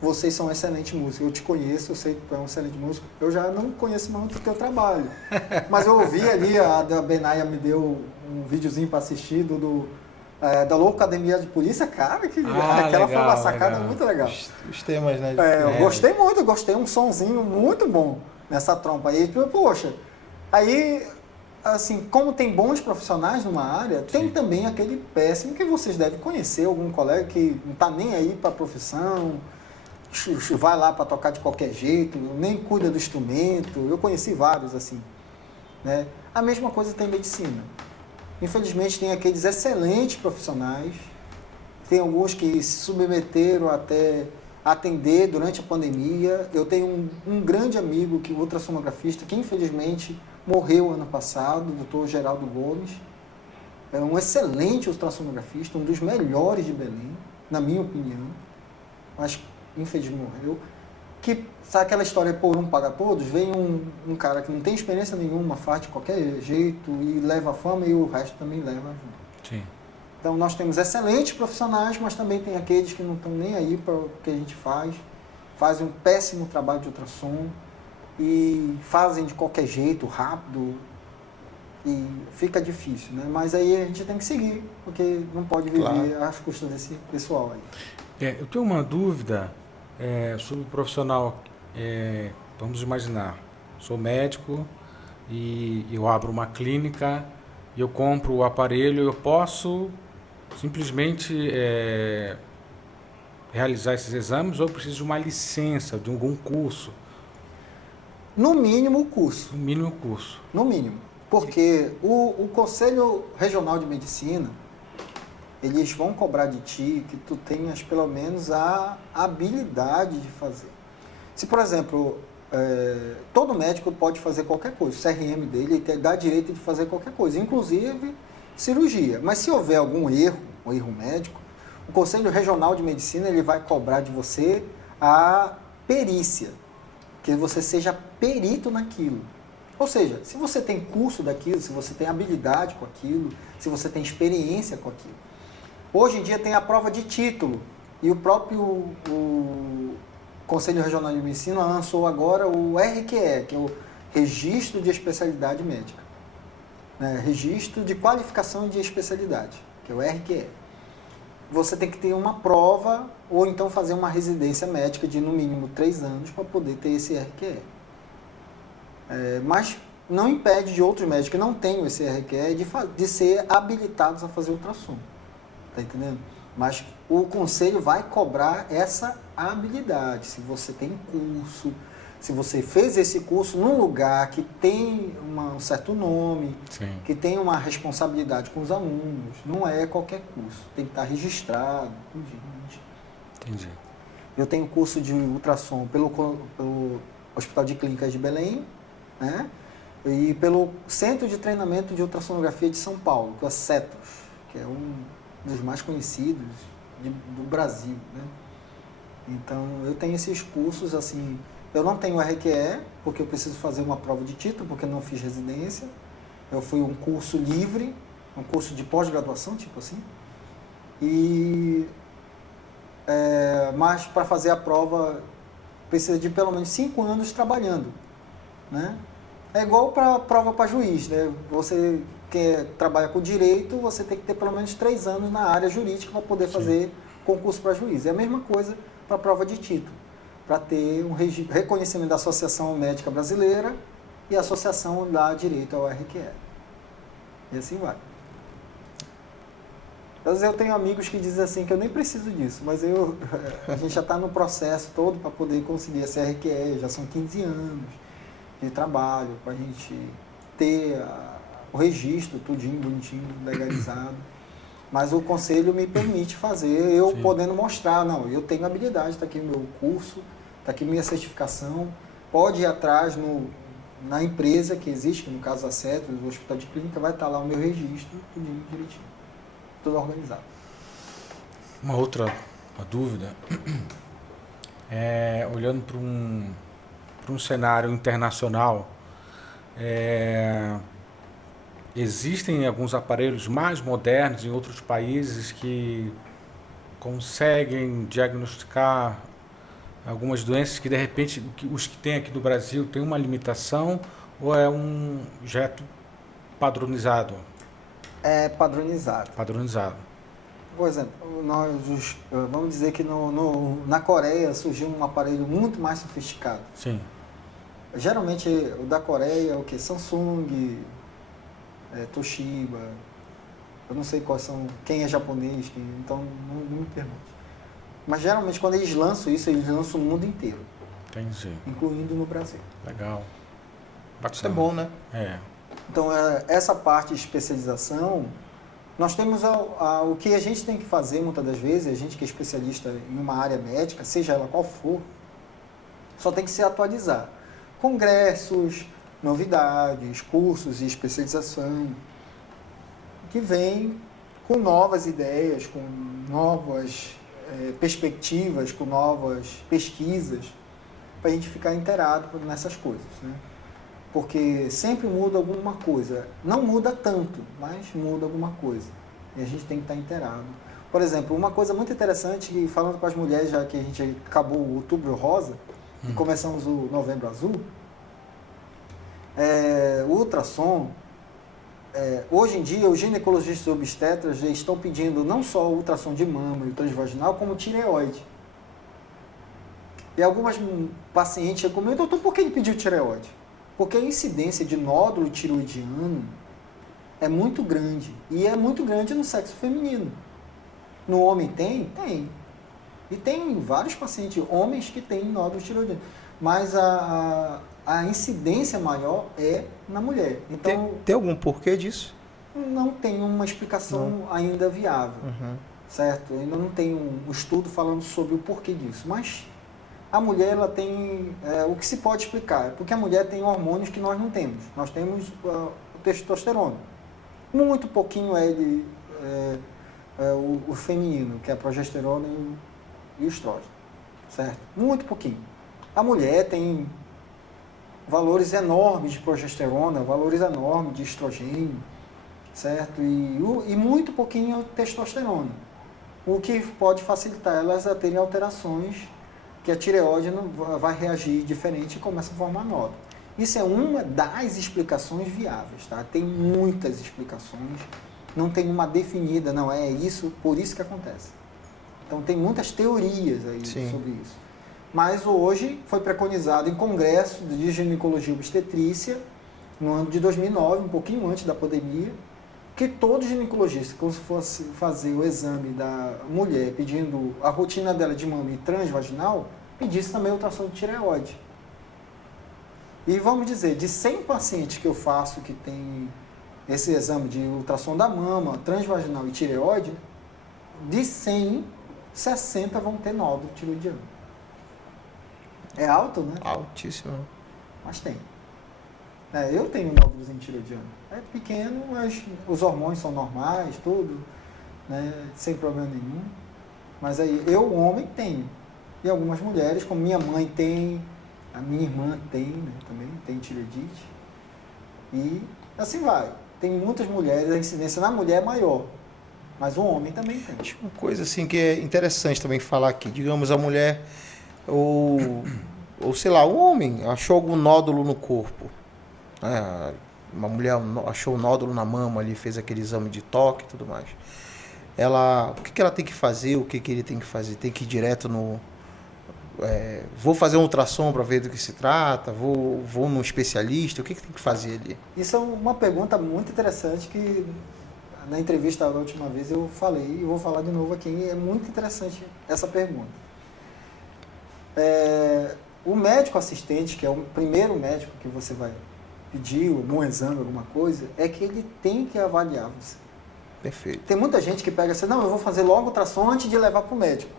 vocês são excelentes músicos. Eu te conheço, eu sei que tu é um excelente músico. Eu já não conheço muito do teu trabalho. Mas eu ouvi ali, a Benaia me deu um videozinho para assistir da Loucademia de Polícia. Cara, aquela legal, foi uma sacada legal. muito legal. Os temas, né? Eu gostei muito, gostei um sonzinho muito bom nessa trompa aí. Poxa, aí, assim, como tem bons profissionais numa área, tem também aquele péssimo que vocês devem conhecer, algum colega que não está nem aí para a profissão, vai lá para tocar de qualquer jeito, nem cuida do instrumento. Eu conheci vários assim, né? A mesma coisa tem em medicina. Infelizmente tem aqueles excelentes profissionais, tem alguns que se submeteram até atender durante a pandemia. Eu tenho um grande amigo, que ultrassonografista, que infelizmente morreu ano passado, o Dr. Geraldo Gomes. É um excelente ultrassonografista, um dos melhores de Belém, na minha opinião, mas infelizmente morreu. Que, sabe aquela história, por um paga todos? Vem um cara que não tem experiência nenhuma, faz de qualquer jeito e leva a fama e o resto também leva junto. Sim. Então nós temos excelentes profissionais, mas também tem aqueles que não estão nem aí para o que a gente faz, fazem um péssimo trabalho de ultrassom e fazem de qualquer jeito, rápido, e fica difícil, né? Mas aí a gente tem que seguir, porque não pode viver às custas desse pessoal aí. Eu tenho uma dúvida sobre o profissional. Vamos imaginar, sou médico e eu abro uma clínica e eu compro o aparelho, eu posso simplesmente realizar esses exames ou eu preciso de uma licença, de algum curso? No mínimo o curso. No mínimo curso. No mínimo. Porque o Conselho Regional de Medicina, eles vão cobrar de ti que tu tenhas pelo menos a habilidade de fazer. Se, por exemplo, todo médico pode fazer qualquer coisa, o CRM dele dá direito de fazer qualquer coisa, inclusive cirurgia. Mas se houver algum erro, um erro médico, o Conselho Regional de Medicina ele vai cobrar de você a perícia, que você seja perito naquilo. Ou seja, se você tem curso daquilo, se você tem habilidade com aquilo, se você tem experiência com aquilo. Hoje em dia tem a prova de título e o próprio Conselho Regional de Medicina lançou agora o RQE, que é o Registro de Especialidade Médica. Registro de Qualificação de Especialidade, que é o RQE. Você tem que ter uma prova ou então fazer uma residência médica de no mínimo 3 anos para poder ter esse RQE. Mas não impede de outros médicos que não tenham esse RQE de ser habilitados a fazer ultrassom. Tá entendendo? Mas o conselho vai cobrar essa habilidade. Se você tem curso, se você fez esse curso num lugar que tem um certo nome, sim, que tem uma responsabilidade com os alunos, não é qualquer curso. Tem que estar registrado. Entendi. Eu tenho curso de ultrassom pelo Hospital de Clínicas de Belém, né? E pelo Centro de Treinamento de Ultrassonografia de São Paulo, que é o CETROS, que é um dos mais conhecidos do Brasil, né? Então, eu tenho esses cursos, assim, eu não tenho RQE, porque eu preciso fazer uma prova de título, porque eu não fiz residência. Eu fui um curso livre, um curso de pós-graduação, tipo assim. Mas para fazer a prova, precisa de pelo menos 5 anos trabalhando, né? É igual para prova para juiz, né? Você que trabalha com direito, você tem que ter pelo menos 3 anos na área jurídica para poder fazer concurso para juiz. É a mesma coisa para a prova de título, para ter um reconhecimento da Associação Médica Brasileira e a associação dá direito ao RQE. E assim vai. Às vezes eu tenho amigos que dizem assim que eu nem preciso disso, mas a gente já está no processo todo para poder conseguir esse RQE, já são 15 anos de trabalho para a gente ter o registro, tudinho, bonitinho, legalizado. Mas o conselho me permite fazer, eu Sim. podendo mostrar, não, eu tenho habilidade, está aqui o meu curso, está aqui minha certificação, pode ir atrás na empresa que existe, que no caso a CETROS, o Hospital de Clínica, vai estar lá o meu registro, tudinho direitinho, tudo organizado. Uma dúvida, olhando para um cenário internacional, existem alguns aparelhos mais modernos em outros países que conseguem diagnosticar algumas doenças que de repente os que tem aqui no Brasil têm uma limitação ou é um jeito padronizado? É padronizado. Padronizado. Por exemplo, vamos dizer que na Coreia surgiu um aparelho muito mais sofisticado. Sim. Geralmente o da Coreia é o que? Samsung, Toshiba, eu não sei quem é japonês, então não me pergunte. Mas geralmente quando eles lançam isso, eles lançam o mundo inteiro. Entendi. Incluindo no Brasil. Legal. Bacana. Isso é bom, né? Então essa parte de especialização, nós temos o que a gente tem que fazer muitas das vezes, a gente que é especialista em uma área médica, seja ela qual for, só tem que se atualizar. Congressos, novidades, cursos de especialização, que vêm com novas ideias, com novas perspectivas, com novas pesquisas, para a gente ficar inteirado nessas coisas, né? Porque sempre muda alguma coisa. Não muda tanto, mas muda alguma coisa. E a gente tem que estar inteirado. Por exemplo, uma coisa muito interessante, falando com as mulheres, já que a gente acabou o Outubro Rosa, e começamos o Novembro Azul, o ultrassom, hoje em dia os ginecologistas e obstetras já estão pedindo não só o ultrassom de mama e o transvaginal, como tireoide. E algumas pacientes chegam comigo, doutor, por que ele pediu tireoide? Porque a incidência de nódulo tiroidiano é muito grande, e é muito grande no sexo feminino. No homem tem? Tem. E tem vários pacientes, homens que têm nódulo tiroidiano. Mas a incidência maior é na mulher. Então, Tem algum porquê disso? não tem uma explicação ainda viável, certo? Ainda não tem um estudo falando sobre o porquê disso, mas a mulher ela tem o que se pode explicar, é porque a mulher tem hormônios que nós não temos. Nós temos o testosterona, muito pouquinho o feminino, que é a progesterona e o estrógeno, certo? Muito pouquinho. A mulher tem valores enormes de progesterona, valores enormes de estrogênio, certo? E muito pouquinho testosterona, o que pode facilitar elas a terem alterações que a tireoide não vai reagir diferente e começa a formar nódulo. Isso é uma das explicações viáveis, tá? Tem muitas explicações, não tem uma definida, não é isso, por isso que acontece. Então tem muitas teorias aí sobre isso. Mas hoje foi preconizado em congresso de ginecologia e obstetrícia, no ano de 2009, um pouquinho antes da pandemia, que todo ginecologista, quando fosse fazer o exame da mulher pedindo a rotina dela de mama e transvaginal, pedisse também ultrassom de tireoide. E vamos dizer, de 100 pacientes que eu faço que tem esse exame de ultrassom da mama, transvaginal e tireoide, de 100, 60 vão ter nódulo tireoidiano. É alto, né? Altíssimo. Mas tem. Eu tenho nódulos em tireoidiano. É pequeno, mas os hormônios são normais, tudo, né? Sem problema nenhum. Mas aí, eu, homem, tenho. E algumas mulheres, como minha mãe tem, a minha irmã tem, né, também, tem tireoidite. E assim vai. Tem muitas mulheres, a incidência na mulher é maior. Mas o homem também tem. Uma coisa assim que é interessante também falar aqui. Digamos, a mulher, ou sei lá, o homem achou algum nódulo no corpo. Uma mulher achou um nódulo na mama ali, fez aquele exame de toque e tudo mais. O que ela tem que fazer? O que ele tem que fazer? Tem que ir direto no... vou fazer um ultrassom para ver do que se trata? Vou num especialista? O que tem que fazer ali? Isso é uma pergunta muito interessante que na entrevista da última vez eu falei e vou falar de novo aqui. É muito interessante essa pergunta. O médico assistente, que é o primeiro médico que você vai pedir algum exame, alguma coisa, é que ele tem que avaliar você. Perfeito. Tem muita gente que pega assim, não, eu vou fazer logo ultrassom antes de levar para o médico.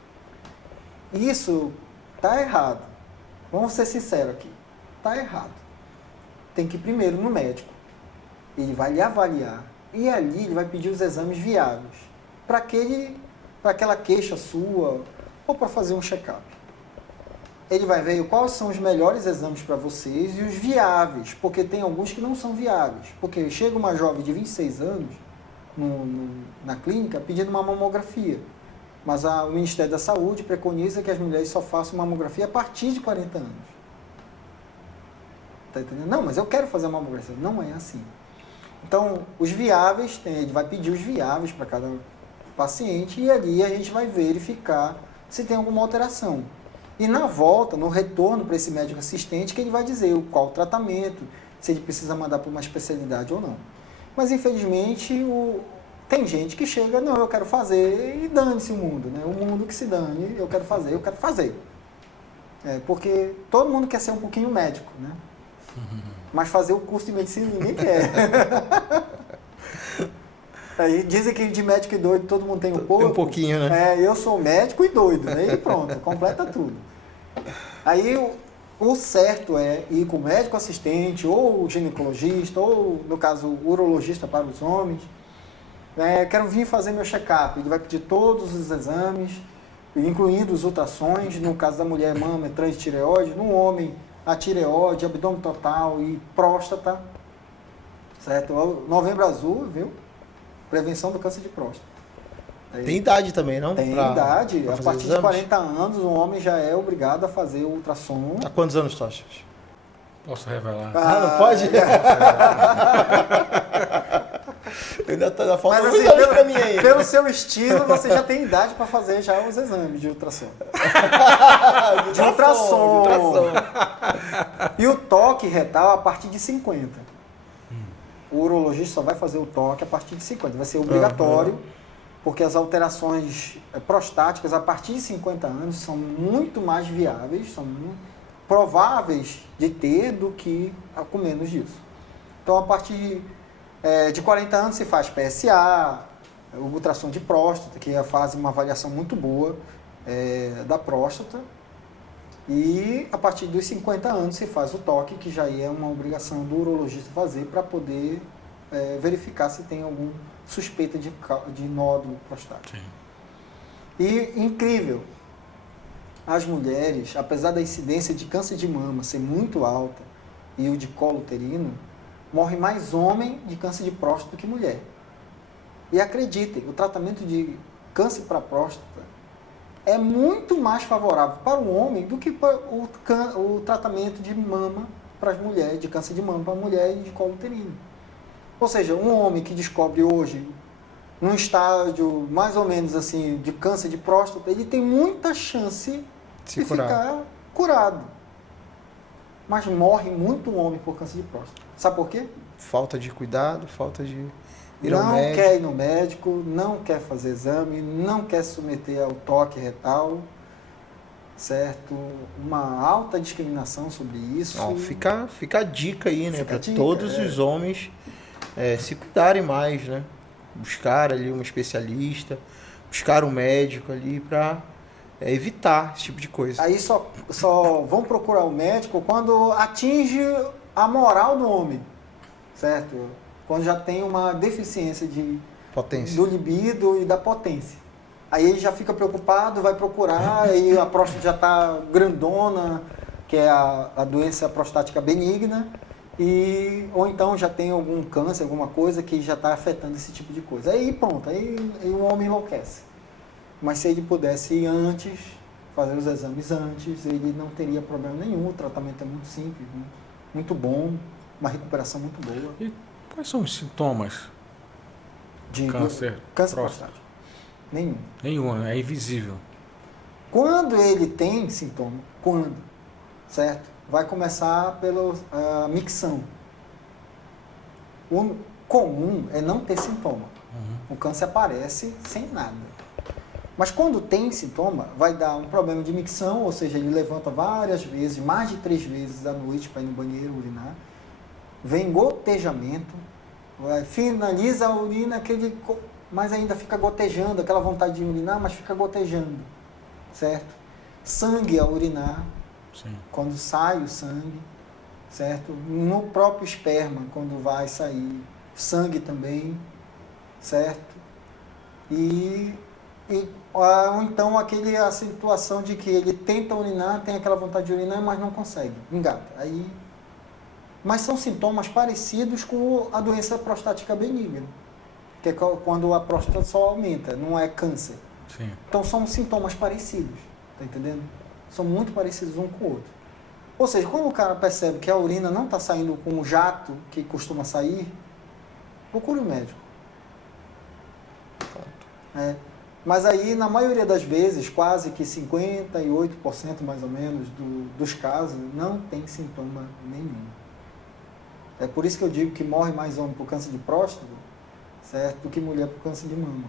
Isso está errado. Vamos ser sinceros aqui. Está errado. Tem que ir primeiro no médico. Ele vai lhe avaliar e ali ele vai pedir os exames viáveis para aquela queixa sua ou para fazer um check-up. Ele vai ver quais são os melhores exames para vocês e os viáveis, porque tem alguns que não são viáveis. Porque chega uma jovem de 26 anos na clínica pedindo uma mamografia, mas o Ministério da Saúde preconiza que as mulheres só façam mamografia a partir de 40 anos. Tá entendendo? Não, mas eu quero fazer a mamografia. Não é assim. Então, os viáveis, ele vai pedir os viáveis para cada paciente e ali a gente vai verificar se tem alguma alteração. E na volta, no retorno para esse médico assistente, que ele vai dizer qual o tratamento, se ele precisa mandar para uma especialidade ou não. Mas, infelizmente, tem gente que chega, não, eu quero fazer, e dane-se o mundo, né? O mundo que se dane, eu quero fazer. Porque todo mundo quer ser um pouquinho médico, né? Mas fazer o curso de medicina ninguém quer. Aí dizem que de médico e doido todo mundo tem um pouco. Tem um pouquinho, né? Eu sou médico e doido, né? E pronto, completa tudo. Aí o certo é ir com o médico assistente, ou o ginecologista, ou, no caso, o urologista para os homens. Quero vir fazer meu check-up. Ele vai pedir todos os exames, incluindo os ultrassons. No caso da mulher, mama, transtireoide. No homem, a tireoide, abdômen total e próstata. Certo? Novembro Azul, viu? Prevenção do câncer de próstata. Tem idade também, não? Tem idade. A partir de 40 anos, o homem já é obrigado a fazer o ultrassom. Há quantos anos tu achas? Posso revelar? Não pode? Ainda falta mas, muitos anos pra mim aí. Pelo seu estilo, você já tem idade para fazer já os exames de ultrassom. de ultrassom. E o toque retal a partir de 50. O urologista só vai fazer o toque a partir de 50. Vai ser obrigatório, porque as alterações prostáticas a partir de 50 anos são muito mais viáveis, prováveis de ter do que com menos disso. Então, a partir de 40 anos se faz PSA, ultrassom de próstata, que faz uma avaliação muito boa da próstata. E a partir dos 50 anos se faz o toque, que já é uma obrigação do urologista fazer para poder verificar se tem alguma suspeita de nódulo prostático. Sim. E incrível, as mulheres, apesar da incidência de câncer de mama ser muito alta e o de colo uterino, morre mais homem de câncer de próstata do que mulher. E acreditem, o tratamento de câncer para próstata é muito mais favorável para o homem do que para o tratamento de mama para as mulheres, de câncer de mama para a mulher e de colo uterino. Ou seja, um homem que descobre hoje, num estágio mais ou menos assim, de câncer de próstata, ele tem muita chance de ficar curado. Mas morre muito homem por câncer de próstata. Sabe por quê? Falta de cuidado, falta de ir ao Não médico. quer ir no médico, não quer fazer exame, não quer se submeter ao toque retal, certo? Uma alta discriminação sobre isso. Ó, fica a dica aí, né? Fica a Para dica, todos os homens se cuidarem mais, né? Buscar ali um especialista, buscar um médico ali para evitar esse tipo de coisa. Aí só vão procurar o médico quando atinge a moral do homem, certo? Quando já tem uma deficiência Potência. do libido e da potência. Aí ele já fica preocupado, vai procurar, aí a próstata já está grandona, que é a doença prostática benigna, ou então já tem algum câncer, alguma coisa que já está afetando esse tipo de coisa. Aí pronto, aí o homem enlouquece. Mas se ele pudesse ir antes, fazer os exames antes, ele não teria problema nenhum, o tratamento é muito simples, muito bom, uma recuperação muito boa. E quais são os sintomas De câncer prostático? Nenhum. Nenhum, é invisível. Quando ele tem sintoma, certo? Vai começar pela micção. O comum é não ter sintoma. O câncer aparece sem nada. Mas quando tem sintoma, vai dar um problema de micção, ou seja, ele levanta várias vezes, mais de 3 vezes à noite para ir no banheiro urinar. Vem gotejamento, finaliza a urina, mas ainda fica gotejando, aquela vontade de urinar, mas fica gotejando, certo? Sangue a urinar, Sim. quando sai o sangue, certo? No próprio esperma, quando vai sair, sangue também, certo? Ou então a situação de que ele tenta urinar, tem aquela vontade de urinar, mas não consegue, engata. Mas são sintomas parecidos com a doença prostática benigna, que é quando a próstata só aumenta, não é câncer. Sim. Então são sintomas parecidos, tá entendendo? São muito parecidos um com o outro. Ou seja, quando o cara percebe que a urina não está saindo com o jato que costuma sair, procure um médico. Mas aí, na maioria das vezes, quase que 58% mais ou menos dos casos, não tem sintoma nenhum. É por isso que eu digo que morre mais homem por câncer de próstata, certo, do que mulher por câncer de mama.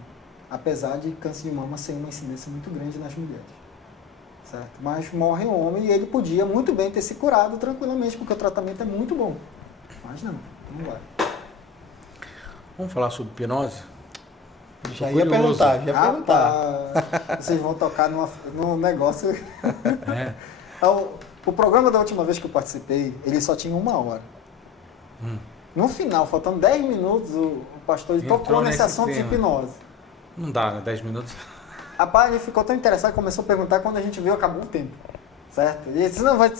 Apesar de câncer de mama ser uma incidência muito grande nas mulheres. Certo? Mas morre homem e ele podia muito bem ter se curado tranquilamente, porque o tratamento é muito bom. Mas não vai. Vamos falar sobre hipnose? Já ia perguntar. Vocês vão tocar num negócio... É. O programa da última vez que eu participei, ele só tinha 1 hora. No final, faltando 10 minutos, o pastor tocou nesse assunto de hipnose. Não dá, né? 10 minutos. Rapaz, ele ficou tão interessado que começou a perguntar quando a gente viu, acabou o tempo. Certo? E ele disse, não, vai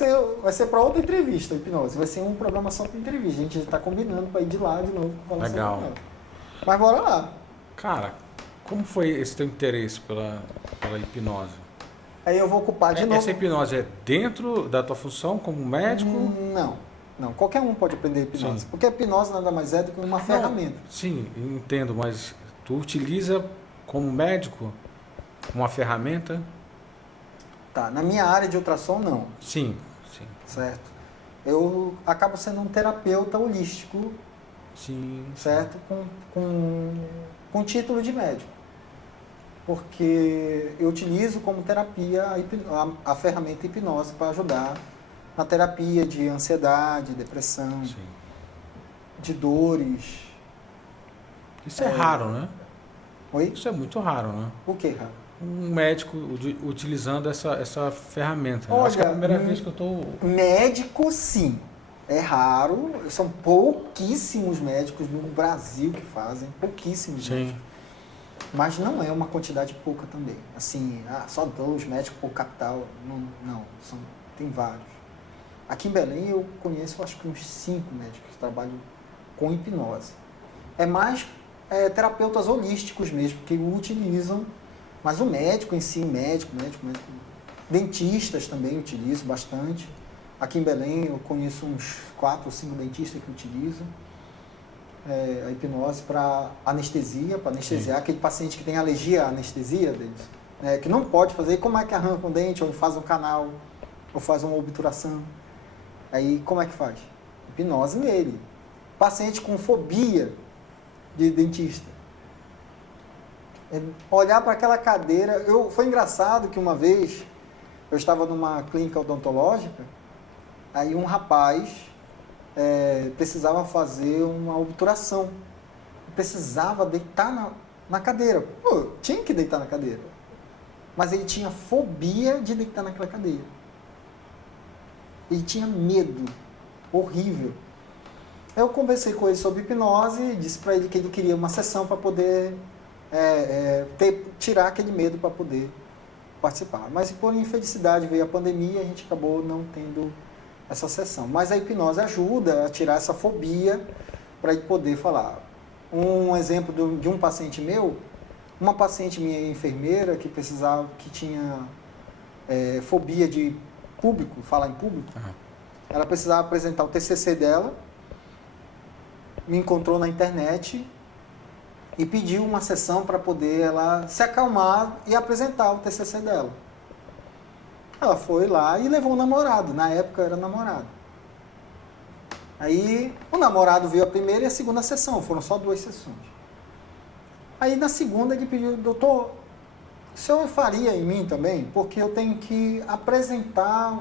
ser para outra entrevista a hipnose. Vai ser um programa só para entrevista. A gente já está combinando para ir de lá de novo. Falar Legal. sobre hipnose. Mas bora lá. Cara, como foi esse teu interesse pela hipnose? Aí eu vou ocupar de novo. Essa hipnose é dentro da tua função como médico? Não. Qualquer um pode aprender hipnose. Sim. Porque a hipnose nada mais é do que uma ferramenta. Sim, entendo, mas tu utiliza como médico uma ferramenta? Tá, na minha área de ultrassom, não. Sim. Certo? Eu acabo sendo um terapeuta holístico, Sim. certo? Com título de médico. Porque eu utilizo como terapia a ferramenta hipnose para ajudar na terapia de ansiedade, depressão, Sim. de dores. Isso é raro, né? Oi? Isso é muito raro, né? O que, Rafa? Um médico utilizando essa ferramenta. Né? Acho que é a Olha, primeira vez que eu estou... Médico, sim. É raro. São pouquíssimos médicos no Brasil que fazem. Pouquíssimos Sim. médicos. Mas não é uma quantidade pouca também. Assim, só 2 médicos por capital. Não, tem vários. Aqui em Belém eu conheço acho que uns 5 médicos que trabalham com hipnose. É mais terapeutas holísticos mesmo, que o utilizam. Mas o médico em si, médico, dentistas também utilizam bastante. Aqui em Belém eu conheço uns 4 ou 5 dentistas que utilizam a hipnose para anestesia, para anestesiar aquele paciente que tem alergia à anestesia deles, que não pode fazer. Como é que arranca um dente, ou faz um canal, ou faz uma obturação? Aí como é que faz? Hipnose nele. Paciente com fobia de dentista. Olhar para aquela cadeira. Foi engraçado que uma vez eu estava numa clínica odontológica, aí um rapaz precisava fazer uma obturação. Precisava deitar na cadeira. Pô, tinha que deitar na cadeira. Mas ele tinha fobia de deitar naquela cadeira. Ele tinha medo. Horrível. Eu conversei com ele sobre hipnose, disse para ele que ele queria uma sessão para poder tirar aquele medo para poder participar. Mas por infelicidade veio a pandemia e a gente acabou não tendo essa sessão. Mas a hipnose ajuda a tirar essa fobia para ele poder falar. Um exemplo de um paciente meu, uma paciente minha enfermeira que tinha fobia de público, falar em público. Uhum. Ela precisava apresentar o TCC dela, me encontrou na internet e pediu uma sessão para poder ela se acalmar e apresentar o TCC dela. Ela foi lá e levou o namorado, na época era namorado. Aí o namorado viu a primeira e a segunda sessão, foram só 2 sessões. Aí na segunda ele pediu, doutor, o senhor faria em mim também? Porque eu tenho que apresentar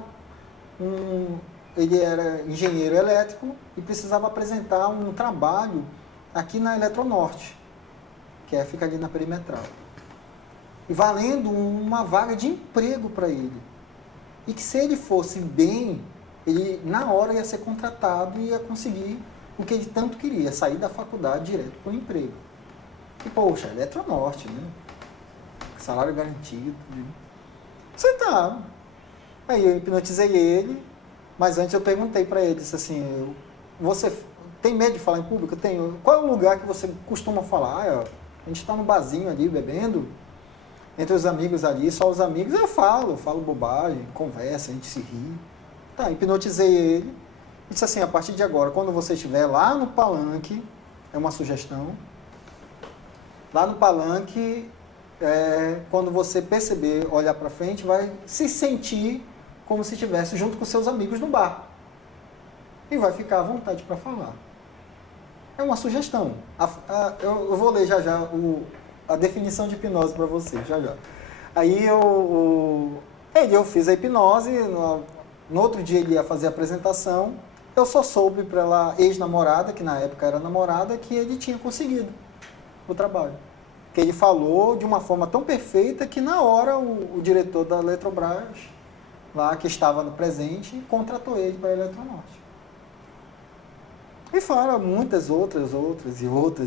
ele era engenheiro elétrico e precisava apresentar um trabalho aqui na Eletronorte, que fica ali na Perimetral. E valendo uma vaga de emprego para ele. E que se ele fosse bem, ele na hora ia ser contratado e ia conseguir o que ele tanto queria, sair da faculdade direto para o emprego. E poxa, Eletronorte, né? Salário garantido. Né? Você tá. Aí eu hipnotizei ele, mas antes eu perguntei para ele, disse assim, você tem medo de falar em público? Eu tenho. Qual é o lugar que você costuma falar? A gente está no barzinho ali, bebendo, entre os amigos ali, só os amigos, eu falo bobagem, conversa, a gente se ri. Tá, hipnotizei ele, e disse assim, a partir de agora, quando você estiver lá no palanque, é uma sugestão, lá no palanque, quando você perceber, olhar para frente, vai se sentir como se estivesse junto com seus amigos no bar. E vai ficar à vontade para falar. É uma sugestão. Eu vou ler já a definição de hipnose para você, já. Aí eu fiz a hipnose, no outro dia ele ia fazer a apresentação, eu só soube pela ex-namorada, que na época era namorada, que ele tinha conseguido o trabalho. Que ele falou de uma forma tão perfeita que na hora o diretor da Eletrobras, lá que estava no presente, contratou ele para a Eletronorte. E fora muitas outras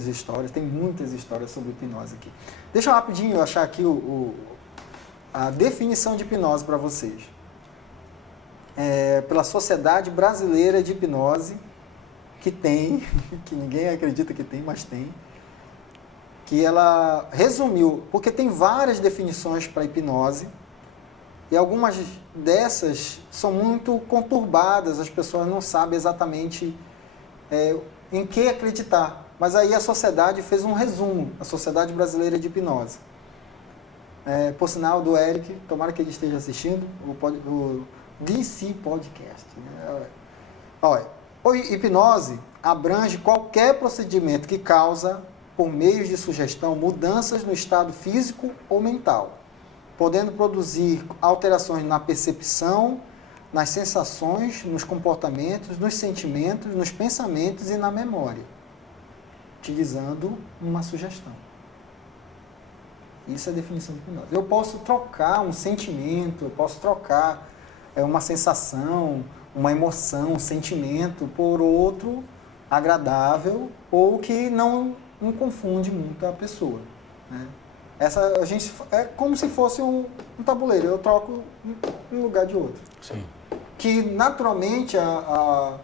histórias, tem muitas histórias sobre hipnose aqui. Deixa eu rapidinho achar aqui a definição de hipnose para vocês. Pela Sociedade Brasileira de Hipnose, que tem, que ninguém acredita que tem, mas tem, que ela resumiu, porque tem várias definições para hipnose, e algumas dessas são muito conturbadas, as pessoas não sabem exatamente em que acreditar. Mas aí a sociedade fez um resumo, a Sociedade Brasileira de Hipnose. Por sinal, do Eric, tomara que ele esteja assistindo, o DC Podcast. Né? Olha, a hipnose abrange qualquer procedimento que causa, por meio de sugestão, mudanças no estado físico ou mental, podendo produzir alterações na percepção, nas sensações, nos comportamentos, nos sentimentos, nos pensamentos e na memória, utilizando uma sugestão. Isso é a definição de hipnose. Eu posso trocar um sentimento, eu posso trocar uma sensação, uma emoção, um sentimento por outro agradável ou que não confunde muito a pessoa, né? A gente é como se fosse um tabuleiro, eu troco um lugar de outro. Sim. Que naturalmente a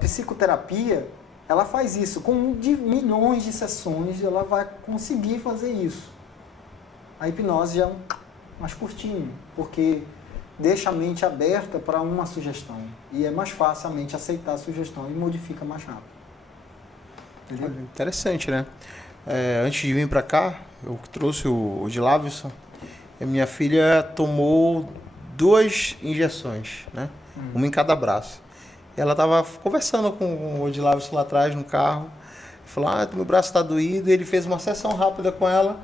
psicoterapia, ela faz isso, com milhões de sessões ela vai conseguir fazer isso. A hipnose já é mais curtinho, porque deixa a mente aberta para uma sugestão e é mais fácil a mente aceitar a sugestão e modifica mais rápido. Entendeu? Interessante, né? Antes de vir para cá, eu trouxe o Odilavson, e a minha filha tomou 2 injeções, né? Uma em cada braço. E ela estava conversando com o Odilavson lá atrás no carro, falou, meu braço está doído, e ele fez uma sessão rápida com ela.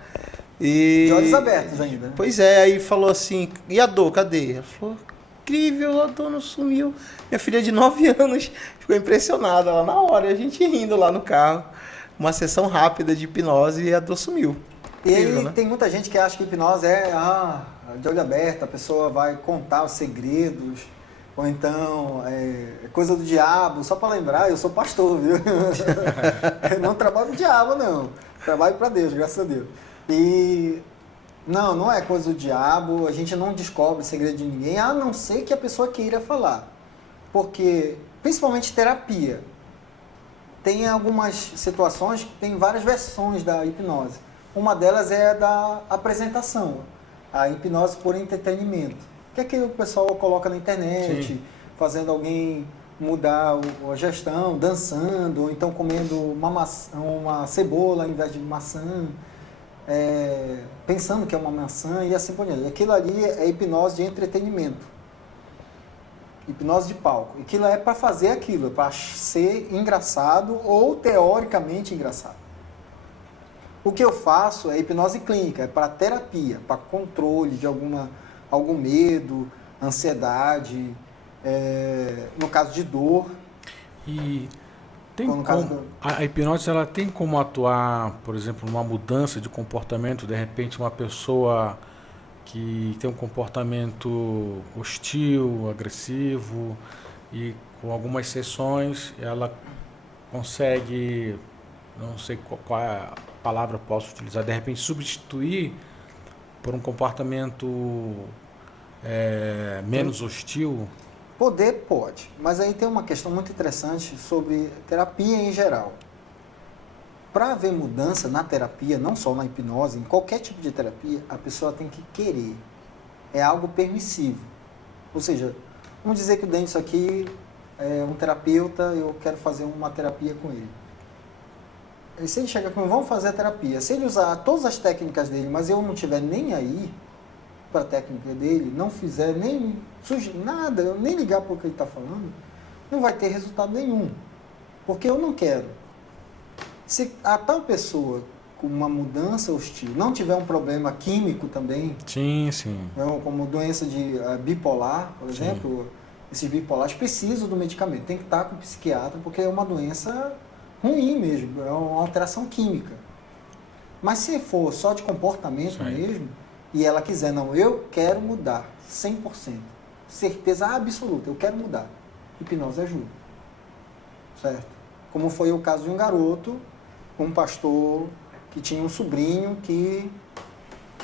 De olhos abertos ainda, né? Pois é, aí falou assim, e a dor, cadê? Ela falou, incrível, a dor não sumiu. Minha filha de 9 anos ficou impressionada lá na hora, e a gente rindo lá no carro. Uma sessão rápida de hipnose e a dor sumiu. Incrível, né? Tem muita gente que acha que hipnose é de olho aberto, a pessoa vai contar os segredos, ou então é coisa do diabo. Só para lembrar, eu sou pastor, viu? Eu não trabalho com o diabo, não. Trabalho para Deus, graças a Deus. E não é coisa do diabo, a gente não descobre segredo de ninguém, a não ser que a pessoa queira falar. Porque, principalmente terapia, tem algumas situações que tem várias versões da hipnose. Uma delas é a da apresentação, a hipnose por entretenimento. Que é que o pessoal coloca na internet, sim, fazendo alguém mudar a gestão, dançando, ou então comendo uma cebola ao invés de maçã, pensando que é uma maçã e assim por diante. Aquilo ali é hipnose de entretenimento. Hipnose de palco. Aquilo é para fazer aquilo, para ser engraçado ou teoricamente engraçado. O que eu faço é hipnose clínica, é para terapia, para controle de algum medo, ansiedade, no caso de dor. E a hipnose ela tem como atuar, por exemplo, numa mudança de comportamento, de repente uma pessoa que tem um comportamento hostil, agressivo, e com algumas sessões ela consegue, não sei qual é a palavra posso utilizar, de repente substituir por um comportamento menos hostil? Poder pode, mas aí tem uma questão muito interessante sobre terapia em geral. Para haver mudança na terapia, não só na hipnose, em qualquer tipo de terapia, a pessoa tem que querer. É algo permissivo. Ou seja, vamos dizer que o Denison aqui é um terapeuta, eu quero fazer uma terapia com ele. E se ele chegar comigo, vamos fazer a terapia. Se ele usar todas as técnicas dele, mas eu não estiver nem aí para a técnica dele, não fizer nem nada, eu nem ligar para o que ele está falando, não vai ter resultado nenhum. Porque eu não quero. Se a tal pessoa com uma mudança hostil não tiver um problema químico também, sim, como doença de bipolar, por exemplo, esses bipolares precisam do medicamento, tem que estar com o psiquiatra, porque é uma doença ruim mesmo, é uma alteração química. Mas se for só de comportamento mesmo, e ela quiser, não, eu quero mudar 100%, certeza absoluta, eu quero mudar, hipnose ajuda, certo? Como foi o caso de um garoto, um pastor que tinha um sobrinho que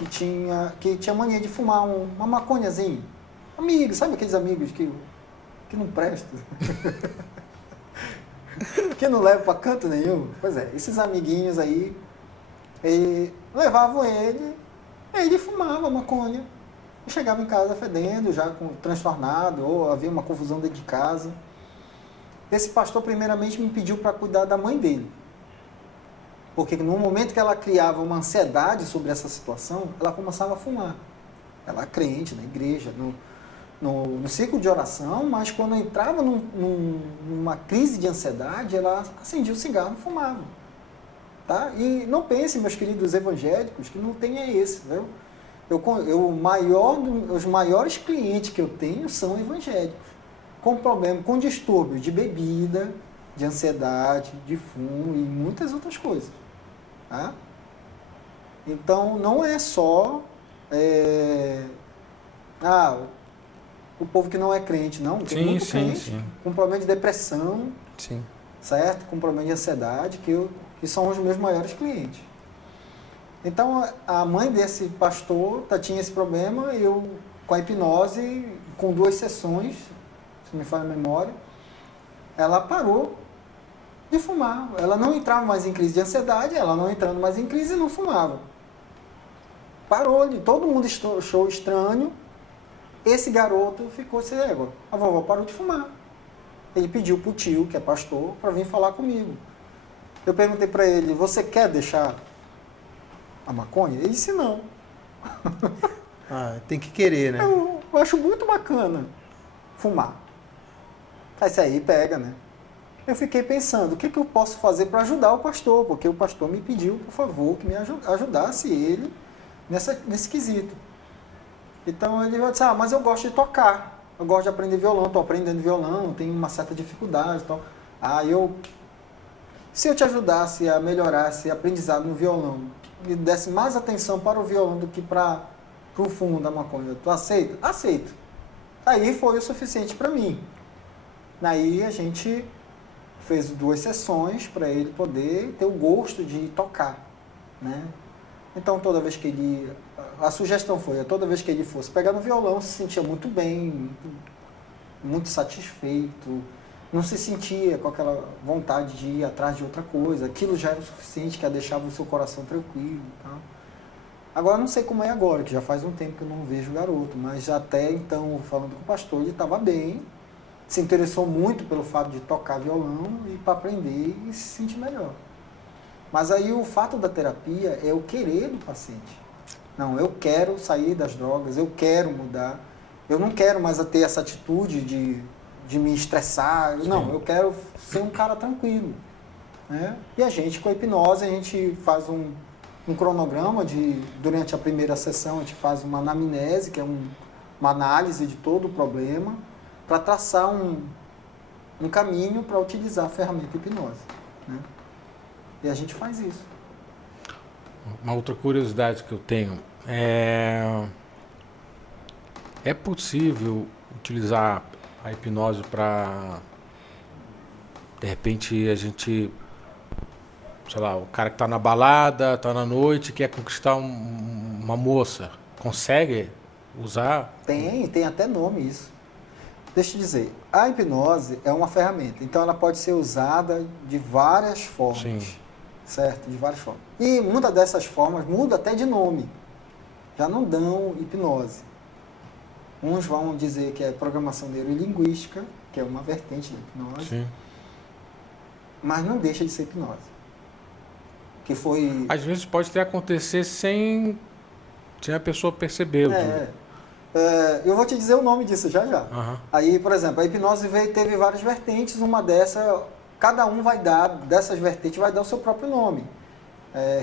tinha mania de fumar uma maconhazinha. Amigos, sabe aqueles amigos que não prestam? Que não levam para canto nenhum? Pois é, esses amiguinhos aí levavam ele fumava maconha. E chegava em casa fedendo, já transtornado, ou havia uma confusão dentro de casa. Esse pastor primeiramente me pediu para cuidar da mãe dele. Porque no momento que ela criava uma ansiedade sobre essa situação, ela começava a fumar. Ela é crente na igreja, no ciclo de oração, mas quando entrava numa crise de ansiedade, ela acendia o cigarro e fumava. Tá? E não pense, meus queridos evangélicos, que não tem esse, viu? Os maiores clientes que eu tenho são evangélicos, com problema, com distúrbio de bebida, de ansiedade, de fumo e muitas outras coisas. Tá? Então, não é só o povo que não é crente, não. Tem muito crente com problema de depressão, certo? Com problema de ansiedade, que são os meus maiores clientes. Então, a mãe desse pastor tinha esse problema, eu, com a hipnose, com 2 sessões, se me falha a memória, ela parou de fumar. Ela não entrava mais em crise de ansiedade, ela não entrando mais em crise, não fumava. Parou, todo mundo achou estranho. Esse garoto ficou sem égua. A vovó parou de fumar. Ele pediu pro tio, que é pastor, para vir falar comigo. Eu perguntei para ele, você quer deixar a maconha? Ele disse não. Tem que querer, né? Eu acho muito bacana fumar. Isso aí pega, né? Eu fiquei pensando, o que eu posso fazer para ajudar o pastor? Porque o pastor me pediu, por favor, que me ajudasse ele nesse quesito. Então ele disse, mas eu gosto de tocar. Eu gosto de aprender violão, estou aprendendo violão, tenho uma certa dificuldade e tal. Se eu te ajudasse a melhorar esse aprendizado no violão, me desse mais atenção para o violão do que para o fumo da maconha, tu aceita? Aceito. Aí foi o suficiente para mim. Aí a gente fez 2 sessões para ele poder ter o gosto de tocar, né? Então toda vez que ele... A sugestão foi, toda vez que ele fosse pegar no violão, se sentia muito bem, muito satisfeito, não se sentia com aquela vontade de ir atrás de outra coisa. Aquilo já era o suficiente, que deixava o seu coração tranquilo. Tá? Agora, não sei como é agora, que já faz um tempo que eu não vejo o garoto, mas até então, falando com o pastor, ele estava bem, se interessou muito pelo fato de tocar violão e para aprender e se sentir melhor. Mas aí o fato da terapia é o querer do paciente. Não, eu quero sair das drogas, eu quero mudar, eu não quero mais ter essa atitude de me estressar, não, eu quero ser um cara tranquilo. Né? E a gente, com a hipnose, a gente faz um cronograma durante a primeira sessão, a gente faz uma anamnese, que é uma análise de todo o problema, para traçar um caminho para utilizar a ferramenta hipnose. Né? E a gente faz isso. Uma outra curiosidade que eu tenho é possível utilizar a hipnose para, de repente, a gente, sei lá, o cara que está na balada, está na noite, quer conquistar uma moça, consegue usar? Tem até nome isso. Deixa eu te dizer, a hipnose é uma ferramenta, então ela pode ser usada de várias formas. Sim. Certo? De várias formas. E muitas dessas formas muda até de nome. Já não dão hipnose. Uns vão dizer que é programação neurolinguística, que é uma vertente da hipnose. Sim. Mas não deixa de ser hipnose. Que foi... Às vezes pode até acontecer sem a pessoa perceber. Eu vou te dizer o nome disso já. Uhum. Aí, por exemplo, a hipnose teve várias vertentes, uma dessa... Cada um dessas vertentes vai dar o seu próprio nome.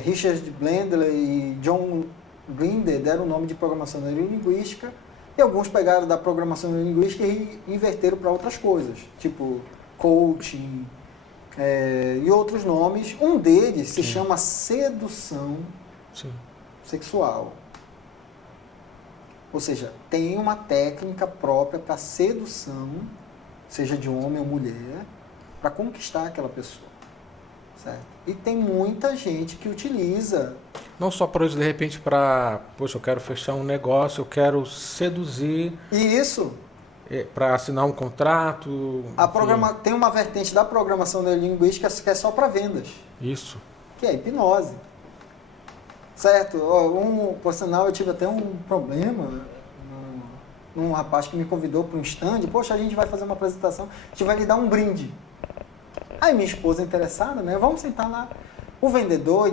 Richard Blendler e John Grinder deram o nome de programação neurolinguística e alguns pegaram da programação neurolinguística e inverteram para outras coisas, tipo coaching e outros nomes. Um deles se chama sedução sexual. Ou seja, tem uma técnica própria para sedução, seja de homem ou mulher, para conquistar aquela pessoa, certo? E tem muita gente que utiliza... Não só para isso, de repente, poxa, eu quero fechar um negócio, eu quero seduzir... Isso. Para assinar um contrato... Tem uma vertente da programação neurolinguística que é só para vendas. Isso. Que é a hipnose. Certo? Por sinal, eu tive até um problema... Um rapaz que me convidou para um stand. Poxa, a gente vai fazer uma apresentação, a gente vai lhe dar um brinde. Aí minha esposa interessada, né? Vamos sentar lá. O vendedor,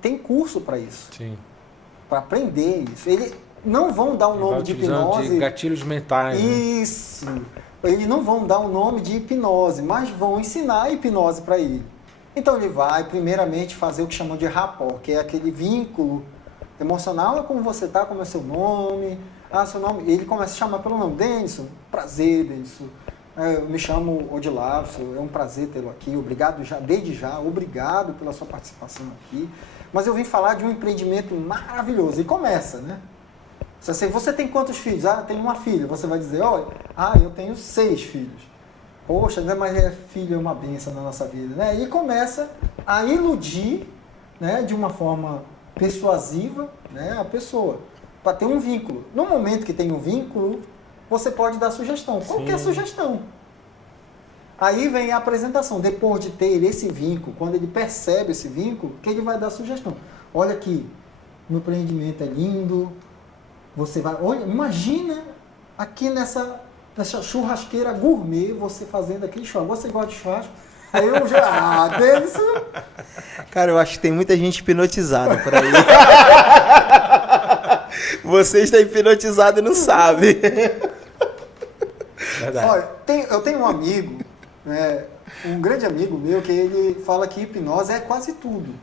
tem curso para isso. Sim. Para aprender isso. Eles não vão dar o nome de hipnose. De gatilhos mentais. Isso. Né? Eles não vão dar o nome de hipnose, mas vão ensinar a hipnose para ele. Então ele vai, primeiramente, fazer o que chamam de rapport, que é aquele vínculo Emocional é como você tá, como é seu nome. Ah, seu nome. Ele começa a chamar pelo nome. Denison, prazer, Denison. Eu me chamo Odilavson, é um prazer tê-lo aqui. Obrigado já, desde já, obrigado pela sua participação aqui. Mas eu vim falar de um empreendimento maravilhoso. E começa, né? Você tem quantos filhos? Ah, tenho uma filha. Você vai dizer, olha, eu tenho 6 filhos. Poxa, né, mas filho é uma bênção na nossa vida, né? E começa a iludir, né, de uma forma persuasiva, né, a pessoa, para ter um vínculo. No momento que tem um vínculo, você pode dar sugestão, qualquer sugestão. Aí vem a apresentação, depois de ter esse vínculo, quando ele percebe esse vínculo, que ele vai dar sugestão. Olha aqui, meu empreendimento é lindo, você vai, olha, imagina aqui nessa churrasqueira gourmet, você fazendo aquele churrasco. Você gosta de churrasco? Aí eu já, deles. Cara, eu acho que tem muita gente hipnotizada por aí. Você está hipnotizado e não sabe. Verdade. Olha, eu tenho um amigo, né, um grande amigo meu, que ele fala que hipnose é quase tudo.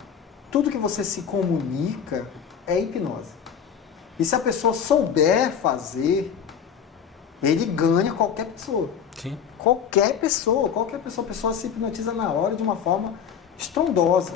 Tudo que você se comunica é hipnose. E se a pessoa souber fazer, ele ganha qualquer pessoa. Sim. Qualquer pessoa. A pessoa se hipnotiza na hora de uma forma estrondosa.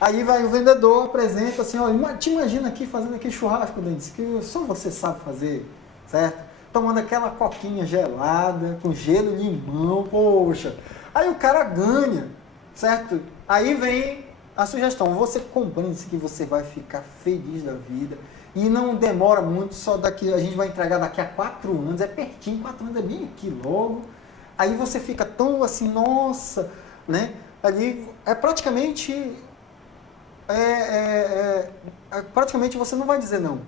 Aí vai o vendedor, apresenta assim, olha, te imagina aqui fazendo aquele churrasco, Denise, que só você sabe fazer, certo? Tomando aquela coquinha gelada, com gelo e limão, poxa. Aí o cara ganha, certo? Aí vem a sugestão, você comprando isso que você vai ficar feliz da vida. E não demora muito, só daqui, a gente vai entregar daqui a 4 anos, é pertinho, 4 anos é bem aqui logo. Aí você fica tão assim, nossa, né? Ali é praticamente, praticamente você não vai dizer não.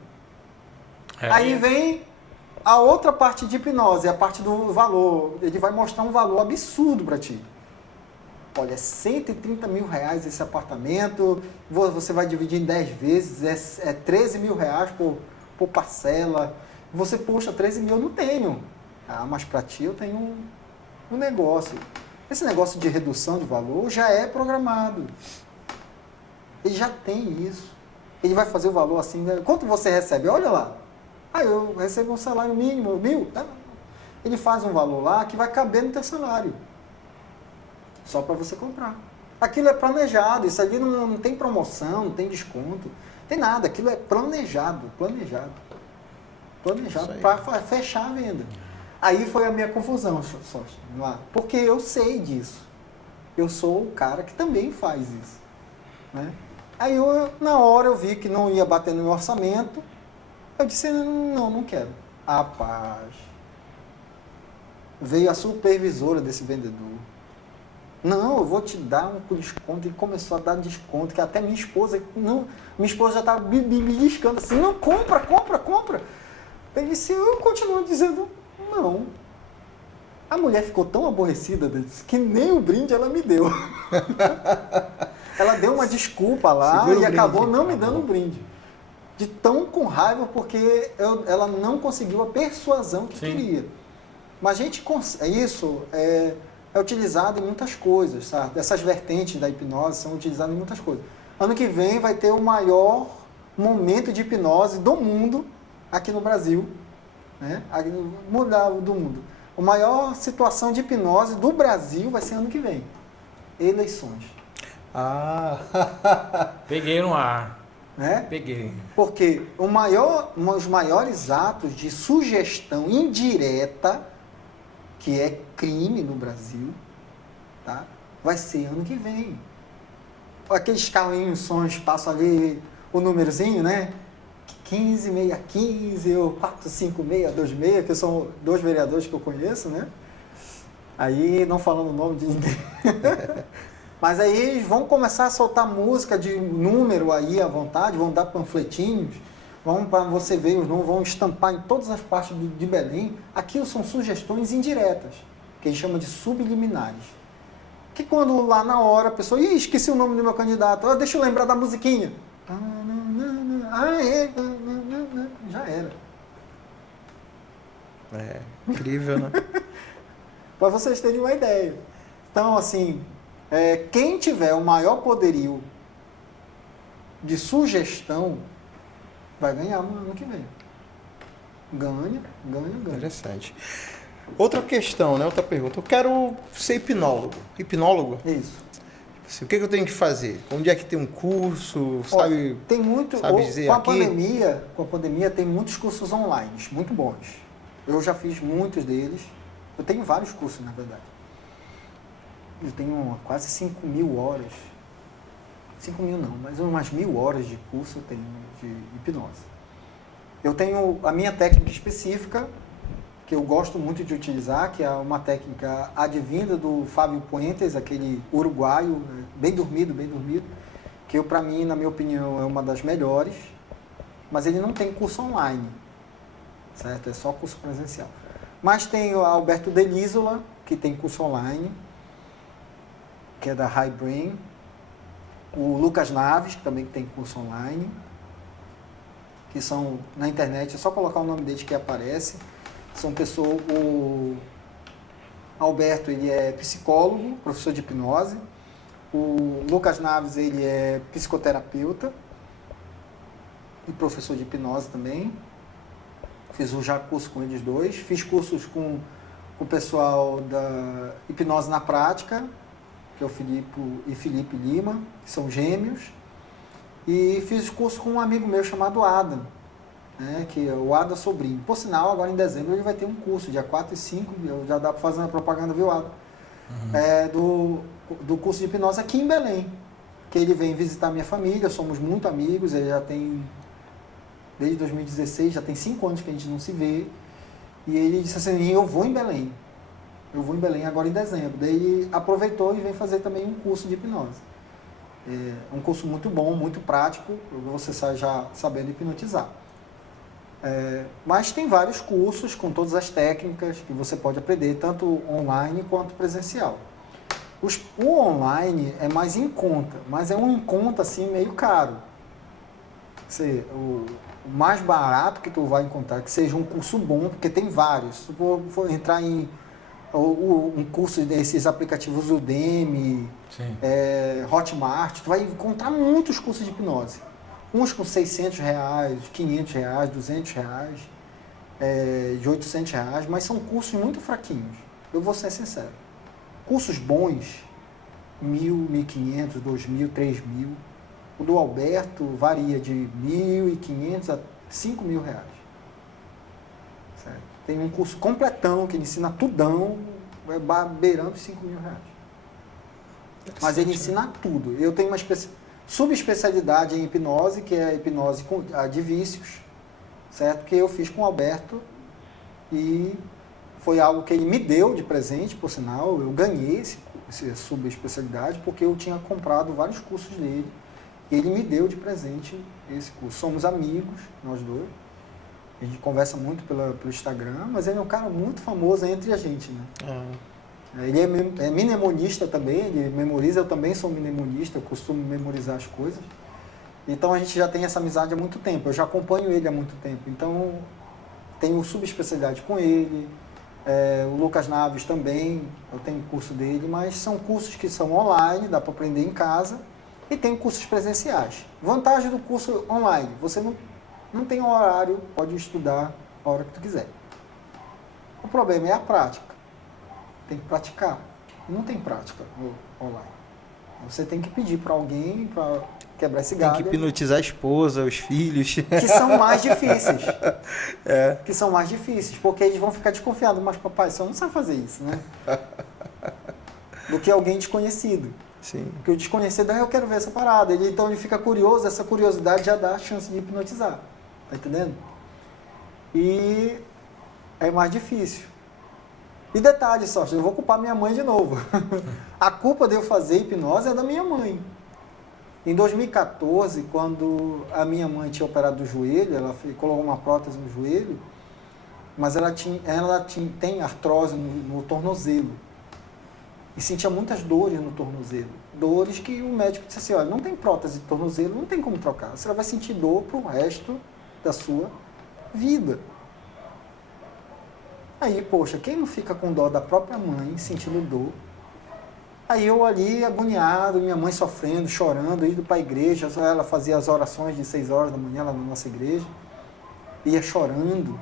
Aí vem a outra parte de hipnose, a parte do valor. Ele vai mostrar um valor absurdo para ti. Olha, é 130 mil reais esse apartamento, você vai dividir em 10 vezes, é 13 mil reais por parcela. Você, puxa, 13 mil eu não tenho. Ah, mas para ti eu tenho um negócio. Esse negócio de redução de valor já é programado. Ele já tem isso. Ele vai fazer o valor assim, né? Quanto você recebe? Olha lá. Eu recebo um salário mínimo, 1.000. Tá? Ele faz um valor lá que vai caber no teu salário. Só para você comprar. Aquilo é planejado, isso ali não tem promoção, não tem desconto, não tem nada, aquilo é planejado para fechar a venda. Aí foi a minha confusão, lá, porque eu sei disso. Eu sou o cara que também faz isso. Né? Aí na hora eu vi que não ia bater no meu orçamento, eu disse, não quero. Rapaz, veio a supervisora desse vendedor. Não, eu vou te dar um desconto. Ele começou a dar desconto, que até minha esposa já estava me beliscando assim, não, compra. Ele disse, eu continuo dizendo, não. A mulher ficou tão aborrecida que nem o brinde ela me deu. Ela deu uma desculpa lá e acabou não me dando um brinde. De tão com raiva, porque ela não conseguiu a persuasão que queria. Mas a gente isso é utilizado em muitas coisas, sabe? Essas vertentes da hipnose são utilizadas em muitas coisas. Ano que vem vai ter o maior momento de hipnose do mundo aqui no Brasil, né? Do mundo. A maior situação de hipnose do Brasil vai ser ano que vem. Eleições. Peguei no ar. Né? Peguei. Porque os maiores atos de sugestão indireta, que é crime no Brasil, tá? Vai ser ano que vem. Aqueles carrinhos sons passam ali o númerozinho, né? 15, ou 45626, que são 2 vereadores que eu conheço, né? Aí, não falando o nome de ninguém. Mas aí eles vão começar a soltar música de número aí à vontade, vão dar panfletinhos, para você ver os números, vão estampar em todas as partes de Belém. Aquilo são sugestões indiretas, que a gente chama de subliminares. Que quando lá na hora a pessoa, esqueci o nome do meu candidato, deixa eu lembrar da musiquinha. Já era. É, incrível, né? Para vocês terem uma ideia. Então, assim, quem tiver o maior poderio de sugestão, vai ganhar no ano que vem. Ganha. Interessante. Outra questão, né? Outra pergunta. Eu quero ser hipnólogo. Hipnólogo? Isso. Assim, o que eu tenho que fazer? Onde é que tem um curso? Sabe? Tem muito. Sabe dizer com a aqui? pandemia tem muitos cursos online, muito bons. Eu já fiz muitos deles. Eu tenho vários cursos, na verdade. Eu tenho quase 5.000 horas. 5.000 não, mas umas 1.000 horas de curso eu tenho de hipnose. Eu tenho a minha técnica específica, que eu gosto muito de utilizar, que é uma técnica advinda do Fábio Puentes, aquele uruguaio, bem dormido, que para mim, na minha opinião, é uma das melhores, mas ele não tem curso online, certo? É só curso presencial. Mas tem o Alberto Delisola, que tem curso online, que é da High Brain, o Lucas Naves, que também tem curso online, que são na internet, é só colocar o nome deles que aparece. São pessoas, o Alberto, ele é psicólogo, professor de hipnose. O Lucas Naves, ele é psicoterapeuta e professor de hipnose também. Fiz já curso com eles dois. Fiz cursos com o pessoal da Hipnose na Prática, que é o Felipe Lima, que são gêmeos. E fiz curso com um amigo meu chamado Adam, né, que é o Adam Sobrinho. Por sinal, agora em dezembro ele vai ter um curso, dia 4 e 5, já dá para fazer uma propaganda, viu, Adam? Do curso de hipnose aqui em Belém, que ele vem visitar minha família, somos muito amigos, ele já tem, desde 2016, já tem 5 anos que a gente não se vê, e ele disse assim, eu vou em Belém agora em dezembro. Daí ele aproveitou e vem fazer também um curso de hipnose. É um curso muito bom, muito prático, você sai já sabendo hipnotizar. Mas tem vários cursos com todas as técnicas que você pode aprender, tanto online quanto presencial. O online é mais em conta, mas é um em conta assim meio caro. O mais barato que tu vai encontrar, que seja um curso bom, porque tem vários. Se tu for entrar em um curso desses aplicativos Udemy, Hotmart, tu vai encontrar muitos cursos de hipnose. Uns com R$600, R$500, R$200, de R$800, mas são cursos muito fraquinhos. Eu vou ser sincero. Cursos bons, R$1.000, R$1.500, R$2.000, R$3.000. O do Alberto varia de R$1.500 a R$5.000. Certo? Tem um curso completão que ele ensina tudão, beirando R$5.000. Mas ele ensina tudo. Eu tenho uma subespecialidade em hipnose, que é a hipnose de vícios, certo? Que eu fiz com o Alberto e foi algo que ele me deu de presente, por sinal. Eu ganhei essa subespecialidade porque eu tinha comprado vários cursos dele e ele me deu de presente esse curso. Somos amigos, nós dois. A gente conversa muito pelo Instagram, mas ele é um cara muito famoso entre a gente, né? Ele é mnemonista também, ele memoriza, eu também sou mnemonista, eu costumo memorizar as coisas. Então a gente já tem essa amizade há muito tempo, eu já acompanho ele há muito tempo. Então tenho subespecialidade com ele, o Lucas Naves também, eu tenho curso dele, mas são cursos que são online, dá para aprender em casa, e tem cursos presenciais. Vantagem do curso online, você não tem horário, pode estudar a hora que tu quiser. O problema é a prática. Tem que praticar. Não tem prática online. Você tem que pedir para alguém para quebrar esse galho. Tem que hipnotizar a esposa, os filhos. Que são mais difíceis. Que são mais difíceis, porque eles vão ficar desconfiados. Mas papai, você não sabe fazer isso, né? Do que alguém desconhecido. Sim. Porque o desconhecido, eu quero ver essa parada. Então ele fica curioso, essa curiosidade já dá a chance de hipnotizar. Tá entendendo? E é mais difícil. E detalhe só, eu vou culpar minha mãe de novo. A culpa de eu fazer hipnose é da minha mãe. Em 2014, quando a minha mãe tinha operado o joelho, ela colocou uma prótese no joelho, mas ela tem artrose no tornozelo. E sentia muitas dores no tornozelo. Dores que o médico disse assim, olha, não tem prótese de tornozelo, não tem como trocar. Você vai sentir dor pro resto da sua vida. Aí, poxa, quem não fica com dó da própria mãe, sentindo dor, Aí eu ali, agoniado, minha mãe sofrendo, chorando, indo para a igreja, ela fazia as orações de 6 horas da manhã lá na nossa igreja, ia chorando.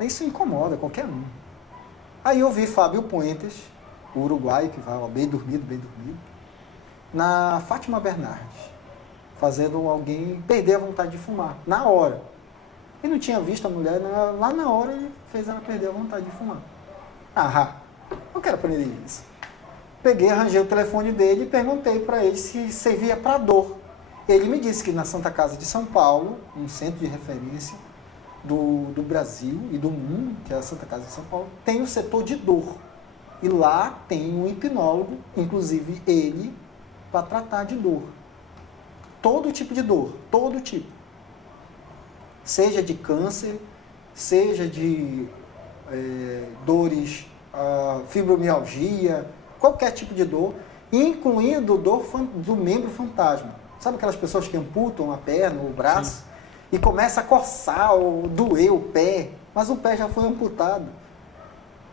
Isso incomoda qualquer um. Aí eu vi Fábio Puentes, o uruguaio, que vai bem dormido, na Fátima Bernardes, fazendo alguém perder a vontade de fumar, na hora. E não tinha visto a mulher, lá na hora ele fez ela perder a vontade de fumar. Eu quero aprender isso. Peguei, arranjei o telefone dele e perguntei para ele se servia para dor. Ele me disse que na Santa Casa de São Paulo, um centro de referência do Brasil e do mundo, que é a Santa Casa de São Paulo, tem o setor de dor. E lá tem um hipnólogo, inclusive ele, para tratar de dor. Todo tipo de dor, todo tipo. Seja de câncer, seja de dores, fibromialgia, qualquer tipo de dor, incluindo dor do membro fantasma. Sabe aquelas pessoas que amputam a perna ou o braço? Sim. E começa a coçar ou doer o pé, mas o pé já foi amputado.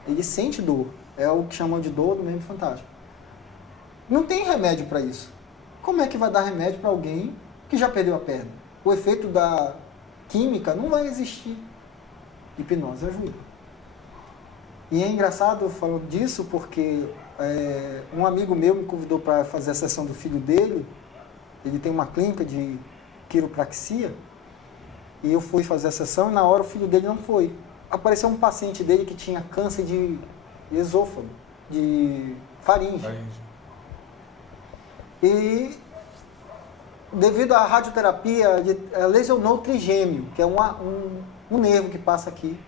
Ele sente dor. É o que chamam de dor do membro fantasma. Não tem remédio para isso. Como é que vai dar remédio para alguém que já perdeu a perna? O efeito da química não vai existir. Hipnose ajuda. E é engraçado falar disso porque um amigo meu me convidou para fazer a sessão do filho dele. Ele tem uma clínica de quiropraxia. E eu fui fazer a sessão e na hora o filho dele não foi. Apareceu um paciente dele que tinha câncer de esôfago, de faringe. E devido à radioterapia, lesionou o trigêmeo, que é um nervo que passa aqui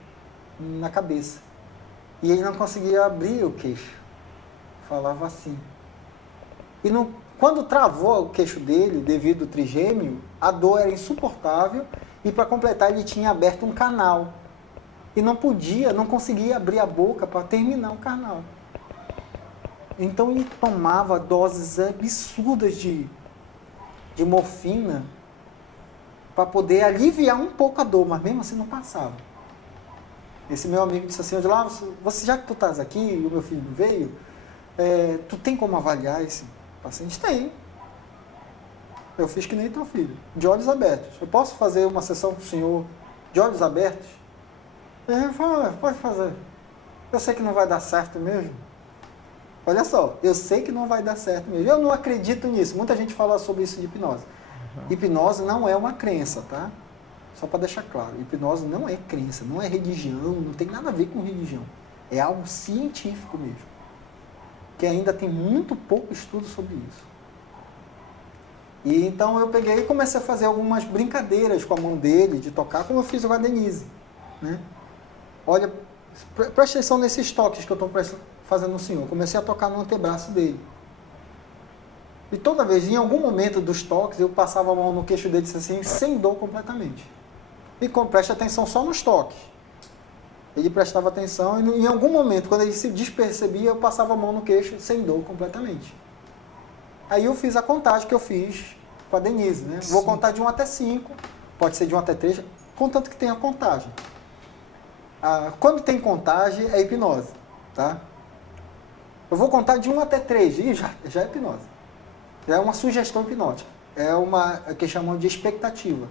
na cabeça. E ele não conseguia abrir o queixo. Falava assim. E quando travou o queixo dele, devido ao trigêmeo, a dor era insuportável e para completar ele tinha aberto um canal. E não conseguia abrir a boca para terminar o canal. Então ele tomava doses absurdas de morfina para poder aliviar um pouco a dor, mas mesmo assim não passava. Esse meu amigo disse assim, já que tu estás aqui e o meu filho veio, tu tem como avaliar esse paciente? Tem. Eu fiz que nem teu filho, de olhos abertos. Eu posso fazer uma sessão com o senhor de olhos abertos? Ele falou, pode fazer. Eu sei que não vai dar certo mesmo. Olha só, eu sei que não vai dar certo mesmo. Eu não acredito nisso. Muita gente fala sobre isso de hipnose. Hipnose não é uma crença, tá? Só para deixar claro. Hipnose não é crença, não é religião, não tem nada a ver com religião. É algo científico mesmo. Que ainda tem muito pouco estudo sobre isso. E então eu peguei e comecei a fazer algumas brincadeiras com a mão dele, de tocar, como eu fiz com a Denise. Né? Olha, presta atenção nesses toques que eu estou fazendo no senhor. Comecei a tocar no antebraço dele. E toda vez, em algum momento dos toques, eu passava a mão no queixo dele assim, sem dor completamente. E preste atenção só nos toques. Ele prestava atenção e em algum momento, quando ele se despercebia, eu passava a mão no queixo sem dor completamente. Aí eu fiz a contagem que eu fiz com a Denise, né? Vou contar de 1 até 5, pode ser de 1 até 3, contanto que tenha contagem. Quando tem contagem, é hipnose, tá? Eu vou contar de 1 até 3, e já é hipnose. Já é uma sugestão hipnótica. É uma que chamam de expectativa,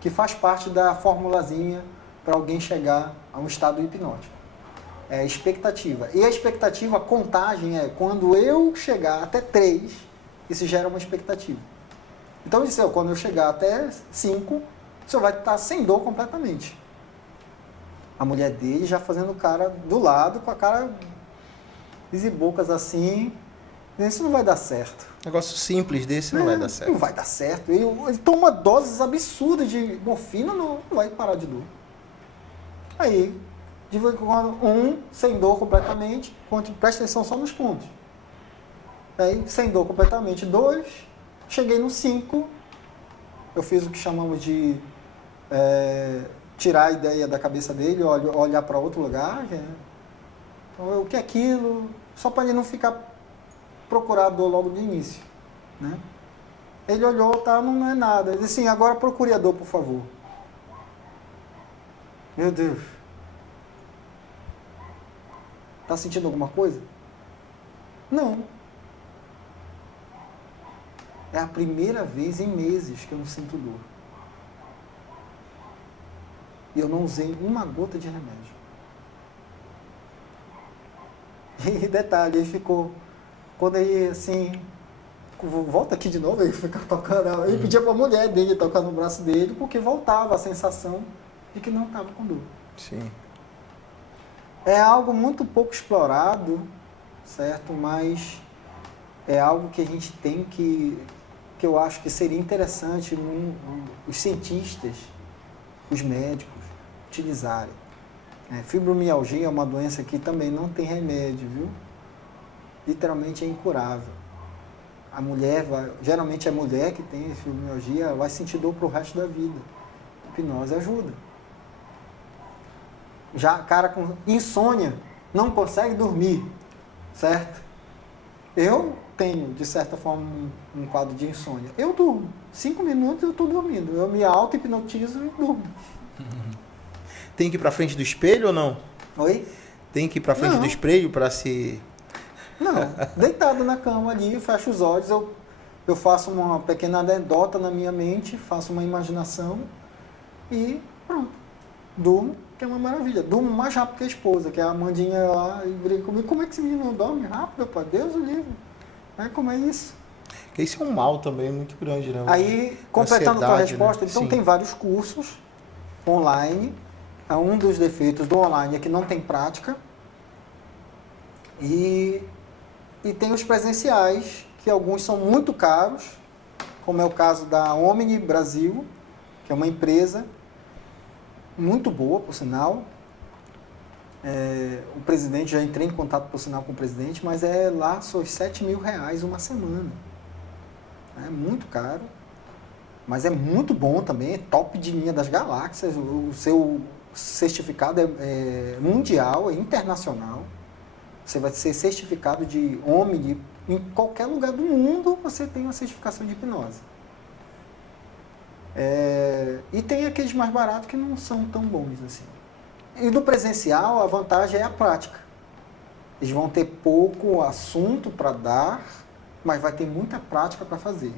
que faz parte da formulazinha para alguém chegar a um estado hipnótico. É expectativa. E a expectativa, a contagem é quando eu chegar até 3, isso gera uma expectativa. Então, isso quando eu chegar até 5, o senhor vai estar sem dor completamente. A mulher dele já fazendo o cara do lado, com a cara bocas assim. Isso não vai dar certo. Negócio simples desse não vai dar certo. Não vai dar certo. Ele toma doses absurdas de morfina, não vai parar de dor. Aí, de vez em quando, sem dor completamente, presta atenção só nos pontos. Aí, sem dor completamente, 2, cheguei no 5, eu fiz o que chamamos de tirar a ideia da cabeça dele, olhar para outro lugar, o que é aquilo, só para ele não ficar procurar a dor logo de início. Né? Ele olhou, tá, não é nada. Ele disse assim, agora procure a dor, por favor. Meu Deus. Tá sentindo alguma coisa? Não. É a primeira vez em meses que eu não sinto dor. E eu não usei uma gota de remédio. E detalhe, ele ficou... Quando ele, assim... Volta aqui de novo, ele fica tocando... Ele pedia para a mulher dele tocar no braço dele, porque voltava a sensação de que não estava com dor. Sim. É algo muito pouco explorado, certo? Mas é algo que a gente tem que eu acho que seria interessante os cientistas, os médicos, utilizarem. Fibromialgia é uma doença que também não tem remédio, viu? Literalmente é incurável. A mulher geralmente a mulher que tem fibromialgia vai sentir dor para o resto da vida. A hipnose ajuda. Já cara com insônia não consegue dormir, certo? Eu tenho, de certa forma, um quadro de insônia. Eu durmo. 5 minutos eu estou dormindo. Eu me auto-hipnotizo e durmo. Tem que ir para frente do espelho ou não? Oi? Tem que ir para frente do espelho para se... Não, deitado na cama ali, fecho os olhos, eu faço uma pequena anedota na minha mente, faço uma imaginação e pronto. Durmo, que é uma maravilha. Durmo mais rápido que a esposa, que é a Amandinha lá e briga comigo. Como é que esse menino não dorme rápido, pô? Deus o livre. Como é isso? Porque isso é um mal também muito grande, né? Aí, completando a tua resposta, né? então Sim. tem vários cursos online. Um dos defeitos do online é que não tem prática. E tem os presenciais, que alguns são muito caros, como é o caso da Omni Brasil, que é uma empresa muito boa, por sinal. O presidente, já entrei em contato, por sinal, com o presidente, mas lá são R$7.000 uma semana. É muito caro, mas é muito bom também, é top de linha das galáxias, o seu certificado é mundial, é internacional. Você vai ser certificado de Omni, em qualquer lugar do mundo você tem uma certificação de hipnose. E tem aqueles mais baratos que não são tão bons assim. E do presencial, a vantagem é a prática. Eles vão ter pouco assunto para dar, mas vai ter muita prática para fazer.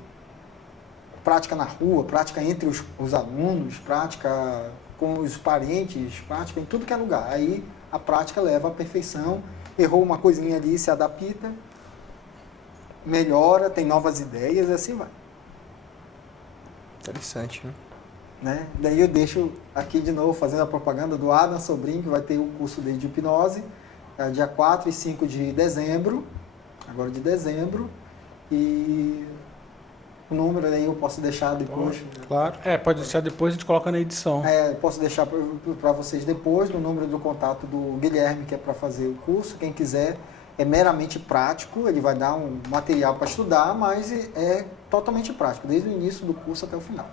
Prática na rua, prática entre os alunos, prática com os parentes, prática em tudo que é lugar. Aí a prática leva à perfeição. Errou uma coisinha ali, se adapta, melhora, tem novas ideias e assim vai. Interessante, né? Daí eu deixo aqui de novo fazendo a propaganda do Adam Sobrinho, que vai ter o curso dele de hipnose, dia 4 e 5 de dezembro, agora de dezembro, e o número aí eu posso deixar depois. Claro. Pode deixar depois, a gente coloca na edição. Posso deixar para vocês depois, no número do contato do Guilherme, que é para fazer o curso, quem quiser, é meramente prático, ele vai dar um material para estudar, mas é totalmente prático, desde o início do curso até o final.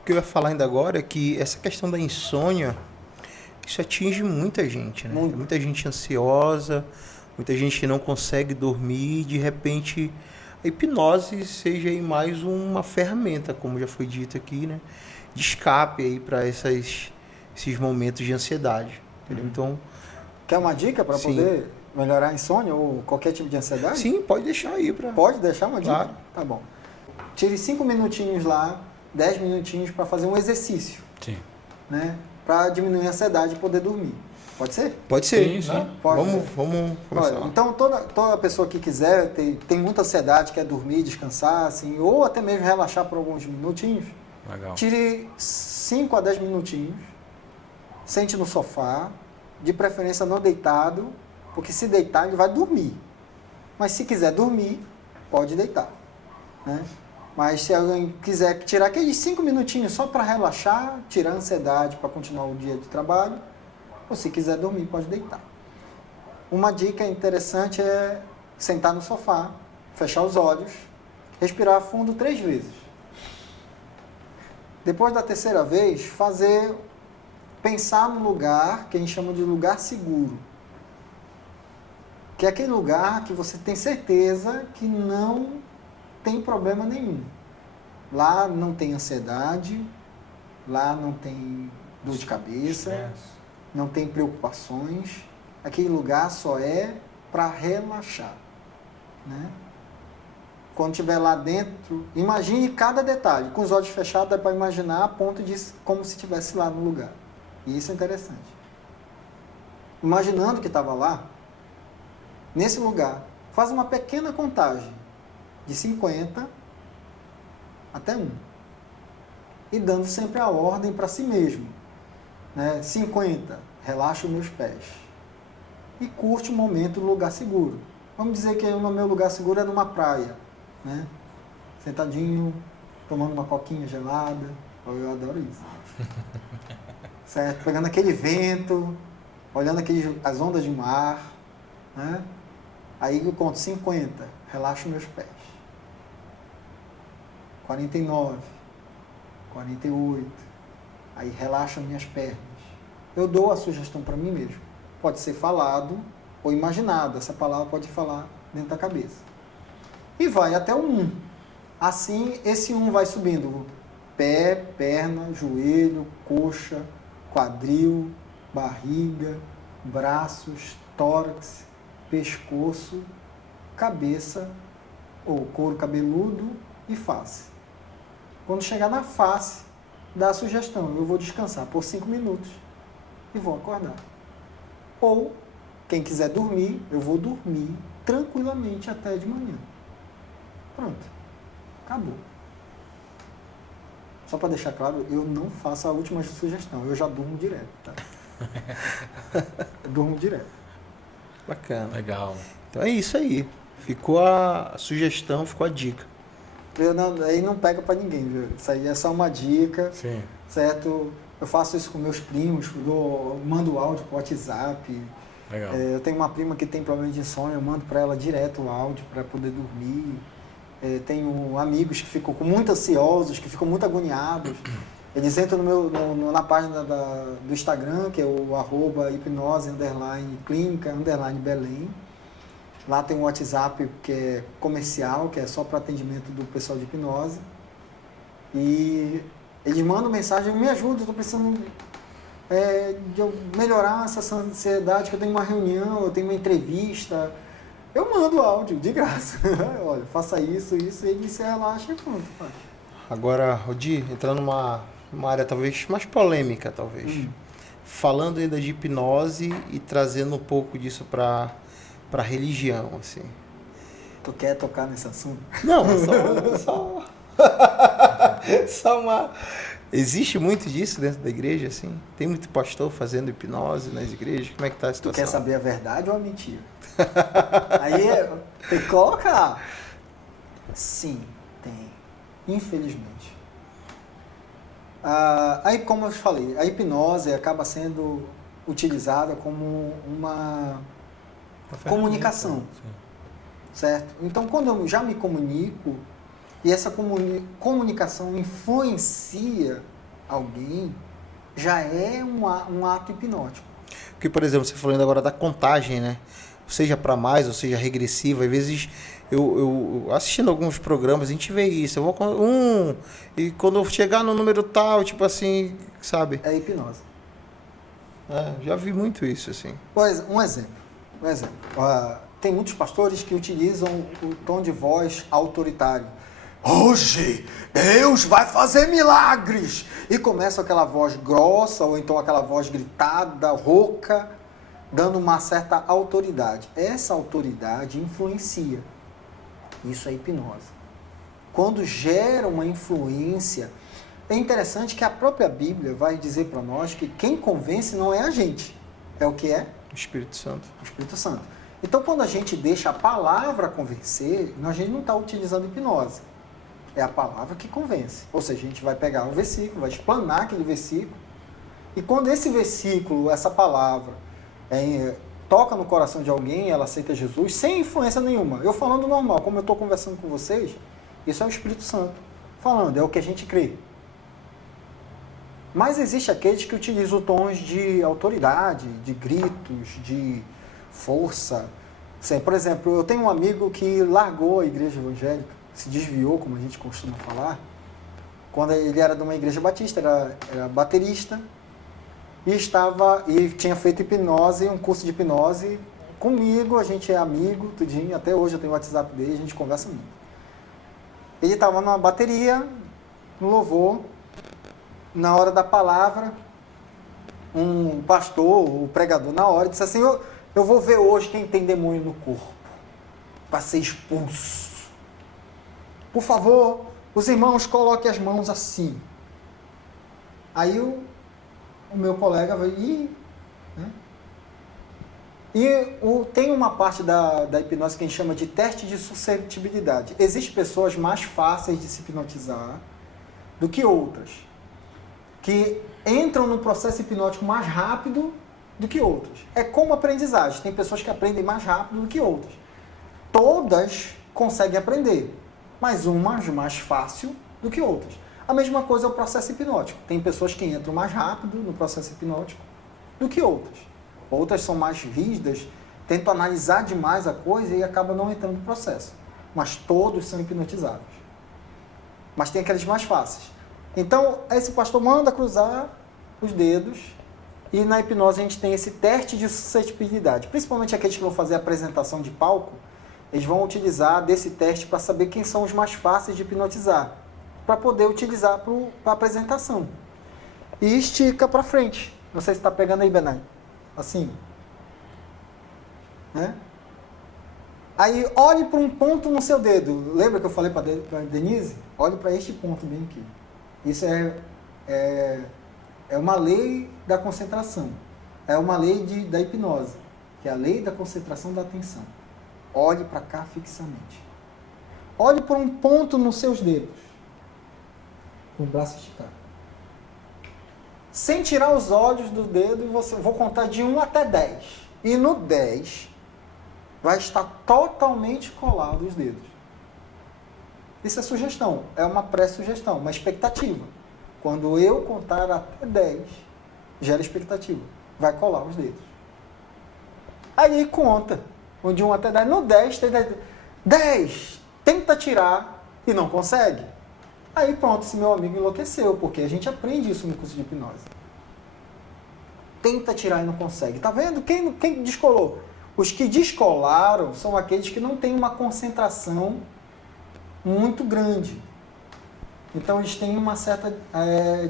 O que eu ia falar ainda agora é que essa questão da insônia, isso atinge muita gente, né? Muita gente ansiosa, muita gente que não consegue dormir, de repente a hipnose seja aí mais uma ferramenta, como já foi dito aqui, né? De escape aí para esses momentos de ansiedade, entendeu? Então, quer uma dica para poder melhorar a insônia ou qualquer tipo de ansiedade? Sim, pode deixar aí. Pode deixar uma dica? Claro. Tá bom. Tire 5 minutinhos lá, 10 minutinhos para fazer um exercício. Sim. Né? Para diminuir a ansiedade e poder dormir. Pode ser? Pode ser. Sim. Né? Pode. Vamos começar. Olha, então, toda pessoa que quiser, tem muita ansiedade, quer dormir, descansar, assim, ou até mesmo relaxar por alguns minutinhos, Legal. tire 5 a 10 minutinhos, sente no sofá, de preferência não deitado, porque se deitar ele vai dormir. Mas se quiser dormir, pode deitar. Né? Mas se alguém quiser tirar aqueles 5 minutinhos só para relaxar, tirar a ansiedade para continuar o dia de trabalho, ou se quiser dormir, pode deitar. Uma dica interessante é sentar no sofá, fechar os olhos, respirar fundo 3 vezes. Depois da terceira vez, pensar num lugar que a gente chama de lugar seguro. Que é aquele lugar que você tem certeza que não tem problema nenhum. Lá não tem ansiedade, lá não tem dor de cabeça, não tem preocupações. Aquele lugar só é para relaxar. Né? quando estiver lá dentro, imagine cada detalhe. Com os olhos fechados, dá para imaginar a ponto de como se estivesse lá no lugar. E isso é interessante. Imaginando que estava lá, nesse lugar, faz uma pequena contagem de 50 até 1. E dando sempre a ordem para si mesmo. Né? 50, relaxa os meus pés. E curte o momento no lugar seguro. Vamos dizer que o meu lugar seguro é numa praia. Né? Sentadinho, tomando uma coquinha gelada. Eu adoro isso. Certo? Pegando aquele vento, olhando as ondas de mar. Né? Aí eu conto 50, relaxo meus pés. 49, 48, aí relaxo minhas pernas. Eu dou a sugestão para mim mesmo. Pode ser falado ou imaginado. Essa palavra pode falar dentro da cabeça. E vai até o 1. Assim, esse 1 vai subindo. Pé, perna, joelho, coxa, quadril, barriga, braços, tórax, pescoço, cabeça, ou couro cabeludo e face. Quando chegar na face, dá a sugestão. Eu vou descansar por 5 minutos e vou acordar. Ou, quem quiser dormir, eu vou dormir tranquilamente até de manhã. Pronto. Acabou. Só para deixar claro, eu não faço a última sugestão. Eu já durmo direto. Tá? Eu durmo direto. Bacana. Legal. Então é isso aí. Ficou a sugestão, ficou a dica. Aí não pega para ninguém, viu? Isso aí é só uma dica. Sim. Certo? Eu faço isso com meus primos, mando áudio pro WhatsApp. Legal. Eu tenho uma prima que tem problema de insônia, eu mando para ela direto o áudio para poder dormir. Tenho amigos que ficam muito ansiosos, que ficam muito agoniados. Eles entram na página do Instagram, que é o @hipnose_clínica_Belém. Lá tem um WhatsApp que é comercial, que é só para atendimento do pessoal de hipnose. E eles mandam mensagem, me ajuda, eu estou precisando de eu melhorar essa ansiedade, que eu tenho uma reunião, eu tenho uma entrevista. Eu mando áudio, de graça. Olha, faça isso, e ele se relaxa e pronto, faz. Agora, Rodi, entrando numa área talvez mais polêmica, talvez. Falando ainda de hipnose e trazendo um pouco disso para religião, assim. Tu quer tocar nesse assunto? Não, só uma... Existe muito disso dentro da igreja, assim? Tem muito pastor fazendo hipnose nas igrejas? Como é que tá a Tu situação? quer saber a verdade ou a mentira? Aí tem que colocar. Sim, tem. Infelizmente. Aí, como eu falei, a hipnose acaba sendo utilizada como uma comunicação. Sim. Certo? Então, quando eu já me comunico e essa comunicação influencia alguém, já é um ato hipnótico. Porque, por exemplo, você falando agora da contagem, né? Seja para mais ou seja regressiva, às vezes eu assistindo alguns programas, a gente vê isso. Eu vou com e quando eu chegar no número tal, tipo assim, sabe? É hipnose. Já vi muito isso, assim. Pois, um exemplo. Tem muitos pastores que utilizam o tom de voz autoritário. Hoje, Deus vai fazer milagres! E começa aquela voz grossa, ou então aquela voz gritada, rouca, dando uma certa autoridade. Essa autoridade influencia. Isso é hipnose. Quando gera uma influência, é interessante que a própria Bíblia vai dizer para nós que quem convence não é a gente. É o que é? O Espírito Santo. O Espírito Santo. Então, quando a gente deixa a palavra convencer, a gente não está utilizando hipnose. É a palavra que convence. Ou seja, a gente vai pegar o versículo, vai explanar aquele versículo, e quando esse versículo, essa palavra, toca no coração de alguém, ela aceita Jesus, sem influência nenhuma. Eu falando normal, como eu estou conversando com vocês, isso é o Espírito Santo falando, é o que a gente crê. Mas existe aqueles que utilizam tons de autoridade, de gritos, de força. Por exemplo, eu tenho um amigo que largou a igreja evangélica, se desviou, como a gente costuma falar, quando ele era de uma igreja batista, era baterista, e tinha feito hipnose, um curso de hipnose comigo, a gente é amigo, tudinho, até hoje eu tenho o WhatsApp dele, a gente conversa muito. Ele estava numa bateria, no louvor, na hora da palavra, um pastor, o pregador, na hora, disse assim, eu vou ver hoje quem tem demônio no corpo, para ser expulso. Por favor, os irmãos coloquem as mãos assim. Aí o meu colega vai, né? Tem uma parte da hipnose que a gente chama de teste de suscetibilidade. Existem pessoas mais fáceis de se hipnotizar do que outras, que entram no processo hipnótico mais rápido do que outras. É como aprendizagem. Tem pessoas que aprendem mais rápido do que outras. Todas conseguem aprender, mas umas mais fácil do que outras. A mesma coisa é o processo hipnótico. Tem pessoas que entram mais rápido no processo hipnótico do que outras. Outras são mais rígidas, tentam analisar demais a coisa e acabam não entrando no processo. Mas todos são hipnotizáveis. Mas tem aqueles mais fáceis. Então, esse pastor manda cruzar os dedos e na hipnose a gente tem esse teste de suscetibilidade. Principalmente aqueles que vão fazer apresentação de palco, eles vão utilizar desse teste para saber quem são os mais fáceis de hipnotizar, para poder utilizar para a apresentação. E estica para frente. Não sei se está pegando aí, Benai. Assim. Né? Aí olhe para um ponto no seu dedo. Lembra que eu falei para Denise? Olhe para este ponto bem aqui. Isso é uma lei da concentração. É uma lei da hipnose, que é a lei da concentração da atenção. Olhe para cá fixamente. Olhe para um ponto nos seus dedos, com o braço esticado. Sem tirar os olhos do dedo, vou contar de 1 até 10. E no 10, vai estar totalmente colado os dedos. Isso é sugestão, é uma pré-sugestão, uma expectativa. Quando eu contar até 10, gera expectativa. Vai colar os dedos. Aí conta, de 1 até 10. No 10, tem 10. Tenta tirar e não consegue. Aí pronto, esse meu amigo enlouqueceu, porque a gente aprende isso no curso de hipnose. Tenta tirar e não consegue. Tá vendo? Quem descolou? Os que descolaram são aqueles que não têm uma concentração muito grande. Então eles têm uma certa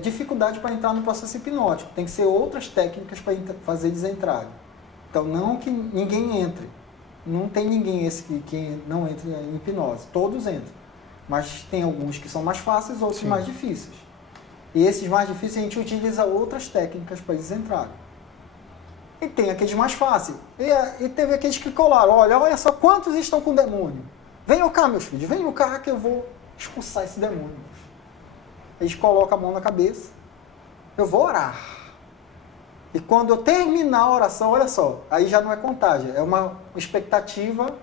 dificuldade para entrar no processo hipnótico. Tem que ser outras técnicas para fazer eles entrarem. Então não que ninguém entre. Não tem ninguém esse que não entre em hipnose. Todos entram. Mas tem alguns que são mais fáceis, outros mais difíceis. E esses mais difíceis a gente utiliza outras técnicas para eles entrarem. E tem aqueles mais fáceis. E teve aqueles que colaram. Olha só quantos estão com demônio. Venham cá, meus filhos. Venham cá que eu vou expulsar esse demônio. Eles colocam a mão na cabeça. Eu vou orar. E quando eu terminar a oração, olha só. Aí já não é contagem. É uma expectativa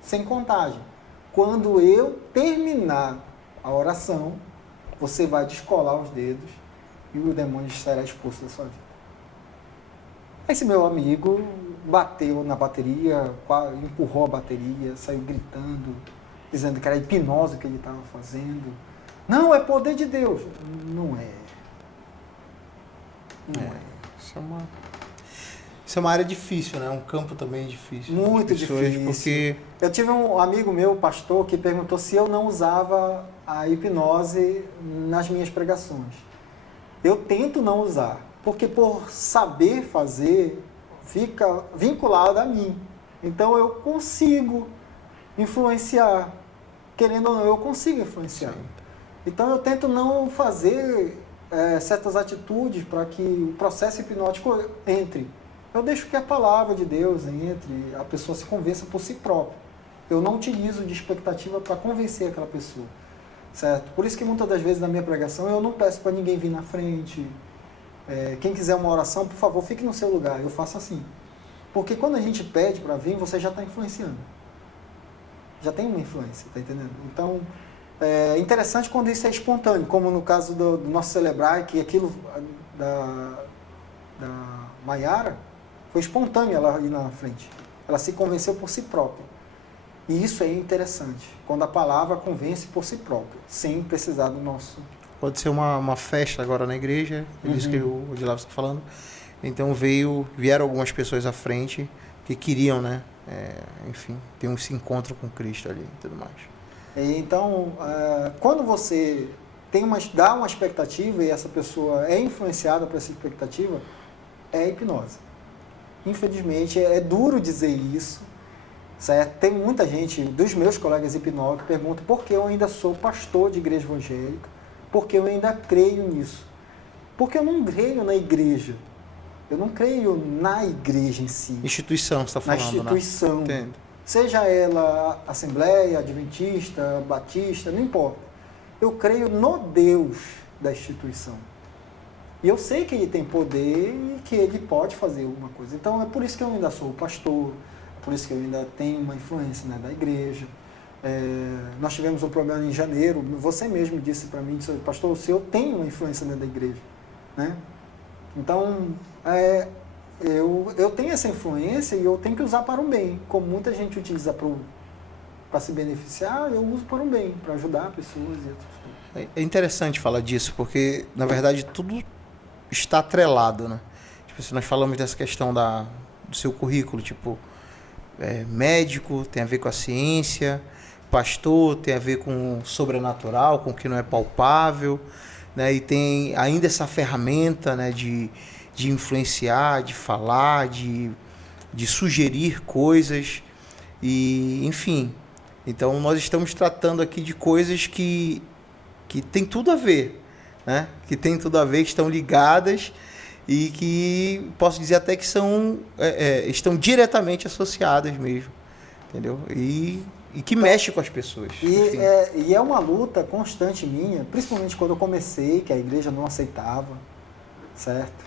sem contagem. Quando eu terminar a oração, você vai descolar os dedos e o demônio será expulso da sua vida. Esse meu amigo bateu na bateria, empurrou a bateria, saiu gritando, dizendo que era hipnose que ele estava fazendo. Não, é poder de Deus. Não é. Não é. Isso é uma área difícil, né? Um campo também difícil. Muito difícil. Porque... Eu tive um amigo meu, pastor, que perguntou se eu não usava a hipnose nas minhas pregações. Eu tento não usar, porque por saber fazer, fica vinculado a mim. Então eu consigo influenciar. Querendo ou não, eu consigo influenciar. Sim. Então eu tento não fazer certas atitudes para que o processo hipnótico entre. Eu deixo que a palavra de Deus entre, a pessoa se convença por si própria. Eu não utilizo de expectativa para convencer aquela pessoa, certo? Por isso que muitas das vezes na minha pregação eu não peço para ninguém vir na frente. Quem quiser uma oração, por favor, fique no seu lugar. Eu faço assim. Porque quando a gente pede para vir, você já está influenciando. Já tem uma influência, tá entendendo? Então, é interessante quando isso é espontâneo, como no caso do nosso Celebrar, que aquilo da Maiara foi espontâneo ela ir na frente. Ela se convenceu por si própria. E isso é interessante, quando a palavra convence por si própria, sem precisar do nosso... Pode ser uma festa agora na igreja, é isso que o Odilavo está falando. Então vieram algumas pessoas à frente que queriam, né? Enfim, ter esse encontro com Cristo ali e tudo mais. Então, quando você dá uma expectativa e essa pessoa é influenciada por essa expectativa, é hipnose. Infelizmente, é duro dizer isso, certo? Tem muita gente, dos meus colegas hipnólogos, que perguntam por que eu ainda sou pastor de igreja evangélica, porque eu ainda creio nisso. Porque eu não creio na igreja. Eu não creio na igreja em si. Instituição, você está falando, na instituição. Né? Entendo. Seja ela Assembleia, Adventista, Batista, não importa. Eu creio no Deus da instituição. E eu sei que ele tem poder e que ele pode fazer alguma coisa. Então é por isso que eu ainda sou pastor, é por isso que eu ainda tenho uma influência, né, da igreja. Nós tivemos um problema em janeiro, você mesmo disse para mim, pastor, o senhor tem uma influência dentro da igreja. Né? Então, eu tenho essa influência e eu tenho que usar para o bem. Como muita gente utiliza para se beneficiar, eu uso para o bem, para ajudar pessoas e outras coisas. É interessante falar disso, porque, na verdade, tudo está atrelado, né? Tipo, se nós falamos dessa questão do seu currículo, tipo, médico tem a ver com a ciência, pastor tem a ver com o sobrenatural, com o que não é palpável, né? E tem ainda essa ferramenta, né, de influenciar, de falar, de sugerir coisas, e, enfim. Então, nós estamos tratando aqui de coisas que tem tudo a ver, né? Que tem tudo a ver, que estão ligadas e que posso dizer até que estão diretamente associadas mesmo, entendeu? E que mexe com as pessoas. E é uma luta constante minha, principalmente quando eu comecei, que a igreja não aceitava, certo?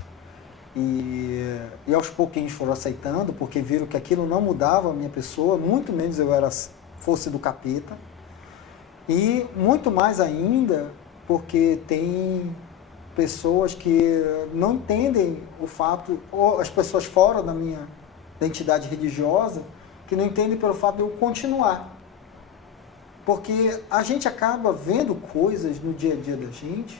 E aos pouquinhos foram aceitando, porque viram que aquilo não mudava a minha pessoa, muito menos eu fosse do capeta. E muito mais ainda, porque tem pessoas que não entendem o fato, ou as pessoas fora da minha identidade religiosa, que não entendem pelo fato de eu continuar. Porque a gente acaba vendo coisas no dia a dia da gente,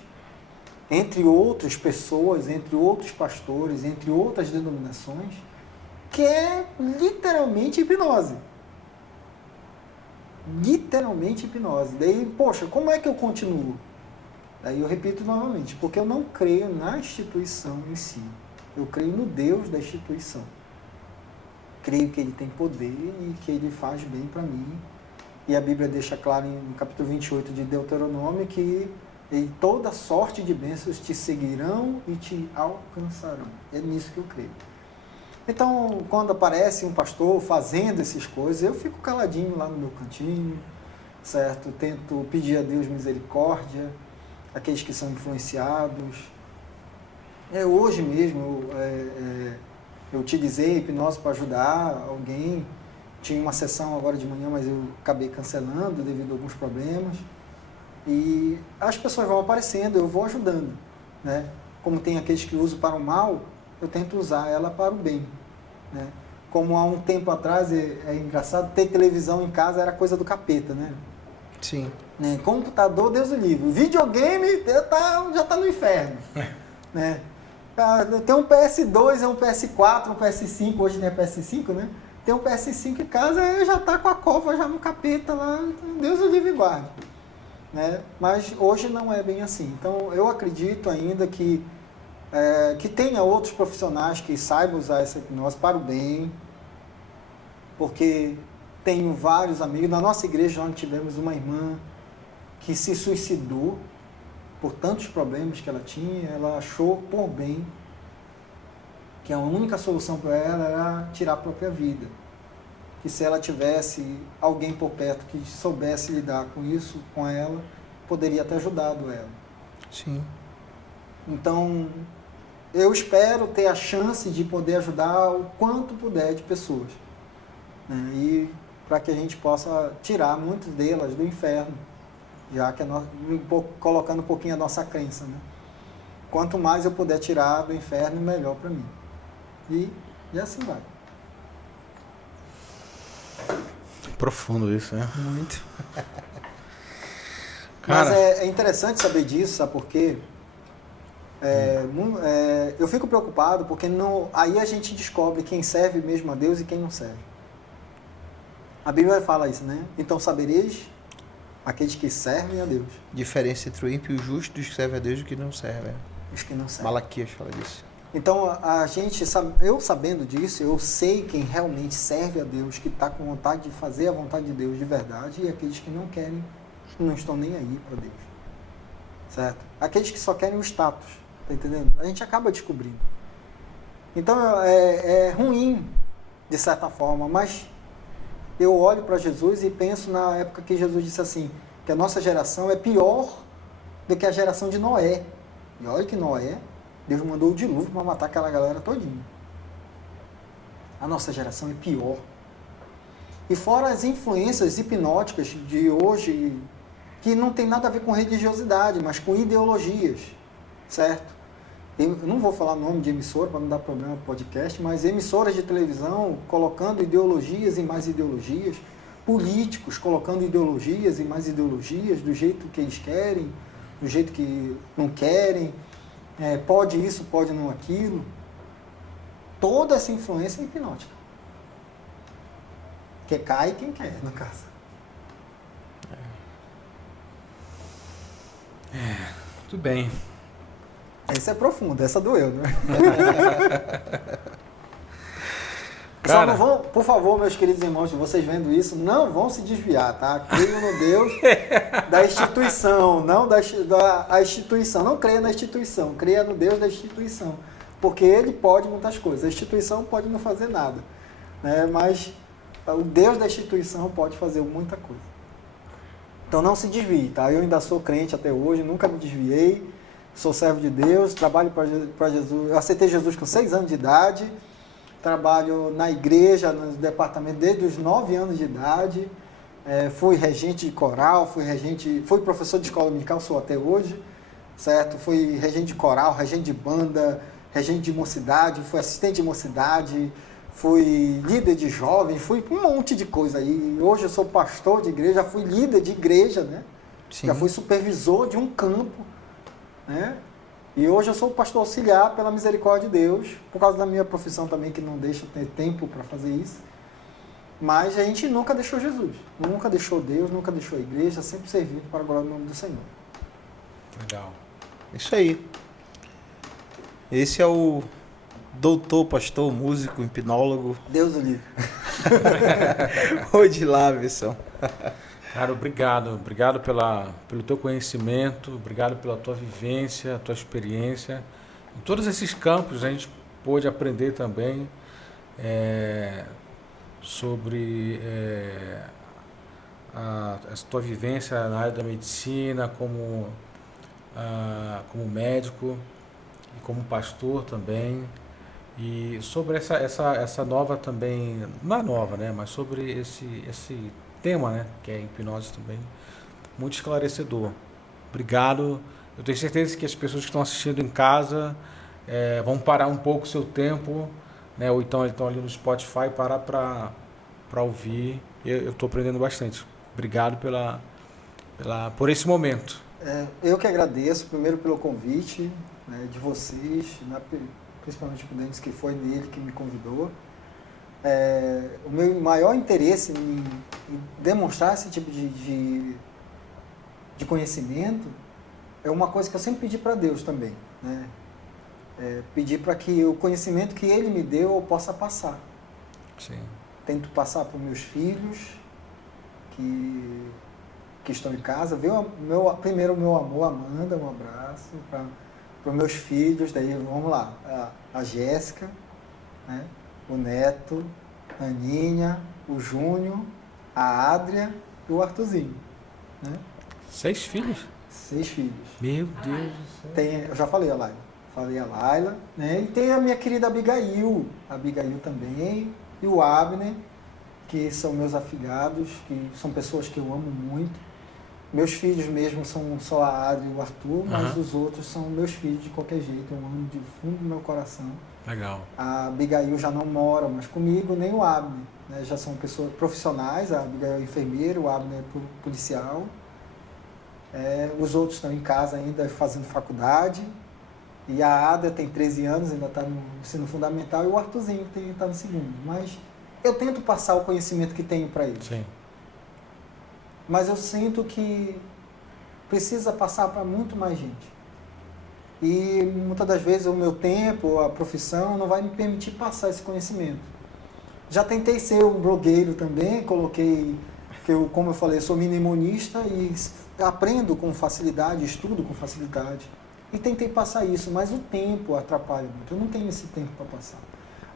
entre outras pessoas, entre outros pastores, entre outras denominações, que é literalmente hipnose. Literalmente hipnose. Daí, poxa, como é que eu continuo? Daí eu repito novamente, porque eu não creio na instituição em si. Eu creio no Deus da instituição. Creio que ele tem poder e que ele faz bem para mim. E a Bíblia deixa claro no capítulo 28 de Deuteronômio que toda sorte de bênçãos te seguirão e te alcançarão. É nisso que eu creio. Então, quando aparece um pastor fazendo essas coisas, eu fico caladinho lá no meu cantinho, certo? Tento pedir a Deus misericórdia, aqueles que são influenciados. Hoje mesmo, eu utilizei hipnose para ajudar alguém. Tinha uma sessão agora de manhã, mas eu acabei cancelando devido a alguns problemas. E as pessoas vão aparecendo, eu vou ajudando, né? Como tem aqueles que usam para o mal, eu tento usar ela para o bem, né? Como há um tempo atrás, é engraçado, ter televisão em casa era coisa do capeta, né? Sim. Né? Computador, Deus o livre. Videogame, já está no inferno. Né? Tem um PS2, um PS4, um PS5, hoje não é PS5, né? Tem um PS5 em casa, já está com a cova já no capeta lá, Deus o livre e guarde. Né? Mas hoje não é bem assim. Então eu acredito ainda que tenha outros profissionais que saibam usar essa hipnose para o bem, porque tenho vários amigos. Na nossa igreja nós tivemos uma irmã que se suicidou por tantos problemas que ela tinha. Ela achou por bem que a única solução para ela era tirar a própria vida. Que se ela tivesse alguém por perto que soubesse lidar com isso, com ela, poderia ter ajudado ela. Sim. Então, eu espero ter a chance de poder ajudar o quanto puder de pessoas. Né? E para que a gente possa tirar muitas delas do inferno, já que colocando um pouquinho a nossa crença. Né? Quanto mais eu puder tirar do inferno, melhor para mim. E assim vai. Profundo isso, né? Muito. Mas é interessante saber disso, sabe por quê? Eu fico preocupado porque aí a gente descobre quem serve mesmo a Deus e quem não serve. A Bíblia fala isso, né? Então sabereis Aqueles que servem a Deus. Diferença entre o ímpio e o justo dos que servem a Deus e dos que não servem. Os que não servem. Malaquias fala disso. Então, eu sabendo disso, eu sei quem realmente serve a Deus, que está com vontade de fazer a vontade de Deus de verdade, e aqueles que não querem, não estão nem aí para Deus. Certo? Aqueles que só querem o status, tá entendendo? A gente acaba descobrindo. Então, é ruim, de certa forma, mas eu olho para Jesus e penso na época que Jesus disse assim, que a nossa geração é pior do que a geração de Noé. E olha que Noé, Deus mandou o dilúvio para matar aquela galera todinha. A nossa geração é pior. E fora as influências hipnóticas de hoje, que não tem nada a ver com religiosidade, mas com ideologias, certo? Eu não vou falar o nome de emissora para não dar problema no podcast, mas emissoras de televisão colocando ideologias e mais ideologias, políticos colocando ideologias e mais ideologias, do jeito que eles querem, do jeito que não querem, pode isso, pode não aquilo. Toda essa influência é hipnótica. Que cai quem quer, no caso. Tudo bem. Essa é profunda, essa doeu, né? Cara, Só não vão, por favor, meus queridos irmãos, vocês vendo isso, não vão se desviar, tá? Creiam no Deus da instituição, não a instituição. Não creia na instituição, creia no Deus da instituição. Porque Ele pode muitas coisas. A instituição pode não fazer nada, né? Mas o Deus da instituição pode fazer muita coisa. Então não se desvie, tá? Eu ainda sou crente até hoje, nunca me desviei. Sou servo de Deus, trabalho para Jesus. Eu aceitei Jesus com 6 anos de idade. Trabalho na igreja, no departamento desde os 9 anos de idade. Fui regente de coral, fui professor de escola dominical, sou até hoje, certo? Fui regente de coral, regente de banda, regente de mocidade, fui assistente de mocidade, fui líder de jovens, fui um monte de coisa aí. Hoje eu sou pastor de igreja, já fui líder de igreja, né? Sim. Já fui supervisor de um campo, né? E hoje eu sou pastor auxiliar pela misericórdia de Deus, por causa da minha profissão também, que não deixa ter tempo para fazer isso. Mas a gente nunca deixou Jesus, nunca deixou Deus, nunca deixou a igreja, sempre servindo para a glória do nome do Senhor. Legal. Isso aí. Esse é o doutor, pastor, músico, hipnólogo. Deus o livre. Odilavson. Cara, obrigado. Obrigado pelo teu conhecimento, obrigado pela tua vivência, tua experiência. Em todos esses campos a gente pôde aprender também sobre a tua vivência na área da medicina, como médico e como pastor também. E sobre essa nova também, não é nova, né? Mas sobre esse tema, né? Que é a hipnose também. Muito esclarecedor. Obrigado. Eu tenho certeza que as pessoas que estão assistindo em casa vão parar um pouco o seu tempo, né? Ou então estão ali no Spotify, parar para ouvir. Eu estou aprendendo bastante. Obrigado por esse momento. Eu que agradeço, primeiro pelo convite, né, de vocês, principalmente o Denis, que foi nele que me convidou. O meu maior interesse em demonstrar esse tipo de conhecimento é uma coisa que eu sempre pedi para Deus também, né? Pedir para que o conhecimento que Ele me deu eu possa passar. Sim. Tento passar para os meus filhos que estão em casa. Primeiro o meu amor, Amanda, um abraço para os meus filhos. Daí vamos lá, a Jéssica, né? O Neto, a Aninha, o Júnior, a Adria e o Arthurzinho, né? 6 filhos? 6 filhos. Meu Deus do céu. Eu já falei a Laila. Falei a Laila, né? E tem a minha querida Abigail. A Abigail também. E o Abner, que são meus afilhados, que são pessoas que eu amo muito. Meus filhos mesmo são só a Adria e o Arthur, mas os outros são meus filhos de qualquer jeito. Eu amo de fundo do meu coração. Legal. A Abigail já não mora mais comigo, nem o Abner, né? Já são pessoas profissionais, a Abigail é enfermeira, o Abner é policial. Os outros estão em casa ainda fazendo faculdade. E a Ada tem 13 anos, ainda está no ensino fundamental, e o Arthurzinho está no segundo. Mas eu tento passar o conhecimento que tenho para eles. Sim. mas eu sinto que precisa passar para muito mais gente. E muitas das vezes o meu tempo, a profissão, não vai me permitir passar esse conhecimento. Já tentei ser um blogueiro também, coloquei, como eu falei, sou mnemonista e aprendo com facilidade, estudo com facilidade. E tentei passar isso, mas o tempo atrapalha muito, eu não tenho esse tempo para passar.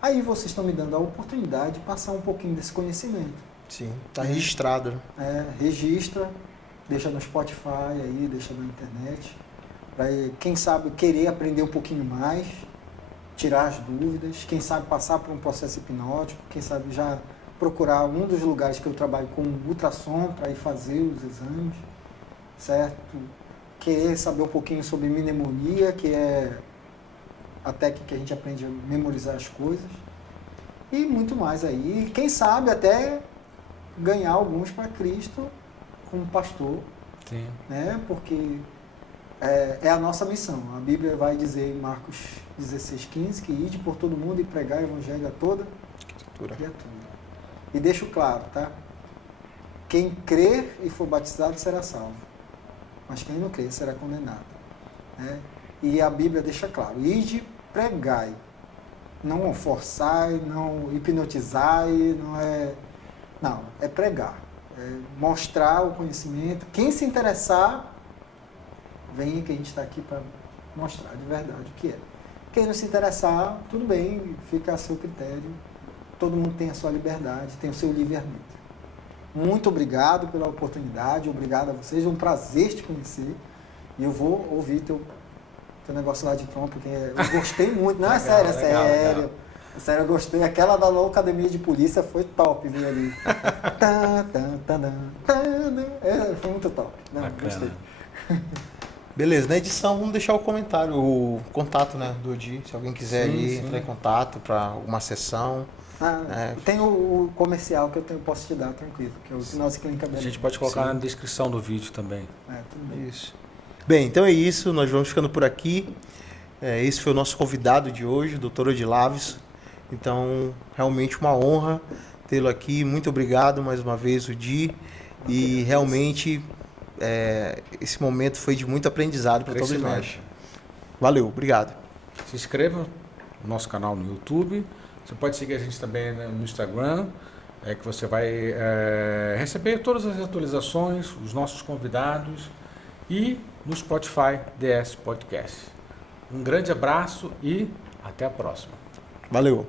Aí vocês estão me dando a oportunidade de passar um pouquinho desse conhecimento. Sim, tá registrado. Registra, deixa no Spotify aí, deixa na internet, para quem sabe querer aprender um pouquinho mais, tirar as dúvidas, quem sabe passar por um processo hipnótico, quem sabe já procurar um dos lugares que eu trabalho com ultrassom para ir fazer os exames, certo? Querer saber um pouquinho sobre mnemonia, que é a técnica que a gente aprende a memorizar as coisas, e muito mais aí. Quem sabe até ganhar alguns para Cristo como pastor, Sim. né? Porque é a nossa missão. A Bíblia vai dizer em Marcos 16:15 que ide por todo mundo e pregar o evangelho a toda criatura. E deixo claro, tá? Quem crer e for batizado será salvo, mas quem não crer será condenado, né? E a Bíblia deixa claro, ide, pregai, não forçai, não hipnotizai, não, é pregar, é mostrar o conhecimento. Quem se interessar, venha que a gente está aqui para mostrar de verdade o que é. Quem não se interessar, tudo bem, fica a seu critério. Todo mundo tem a sua liberdade, tem o seu livre-arbítrio. Muito obrigado pela oportunidade, obrigado a vocês, é um prazer te conhecer. E eu vou ouvir teu negócio lá de trompa, porque eu gostei muito. Não, Legal, é sério. Sério, eu gostei. Aquela da nova academia de polícia foi top, viu ali. Foi muito top. Não, gostei. Beleza, na edição vamos deixar o comentário, o contato, né, do Odi, se alguém quiser entrar em contato para alguma sessão. Tem o comercial que posso te dar, tranquilo, que é o Hipnose Clínica A gente pode colocar na descrição do vídeo também. Tudo bem. Isso. Bem, então é isso, nós vamos ficando por aqui. Esse foi o nosso convidado de hoje, o Dr. Odilávios. Então, realmente uma honra tê-lo aqui. Muito obrigado mais uma vez, Odi. E realmente esse momento foi de muito aprendizado para todos nós. Valeu, obrigado. Se inscreva no nosso canal no YouTube. Você pode seguir a gente também no Instagram, que você vai receber todas as atualizações, os nossos convidados, e no Spotify DS Podcast. Um grande abraço e até a próxima. Valeu.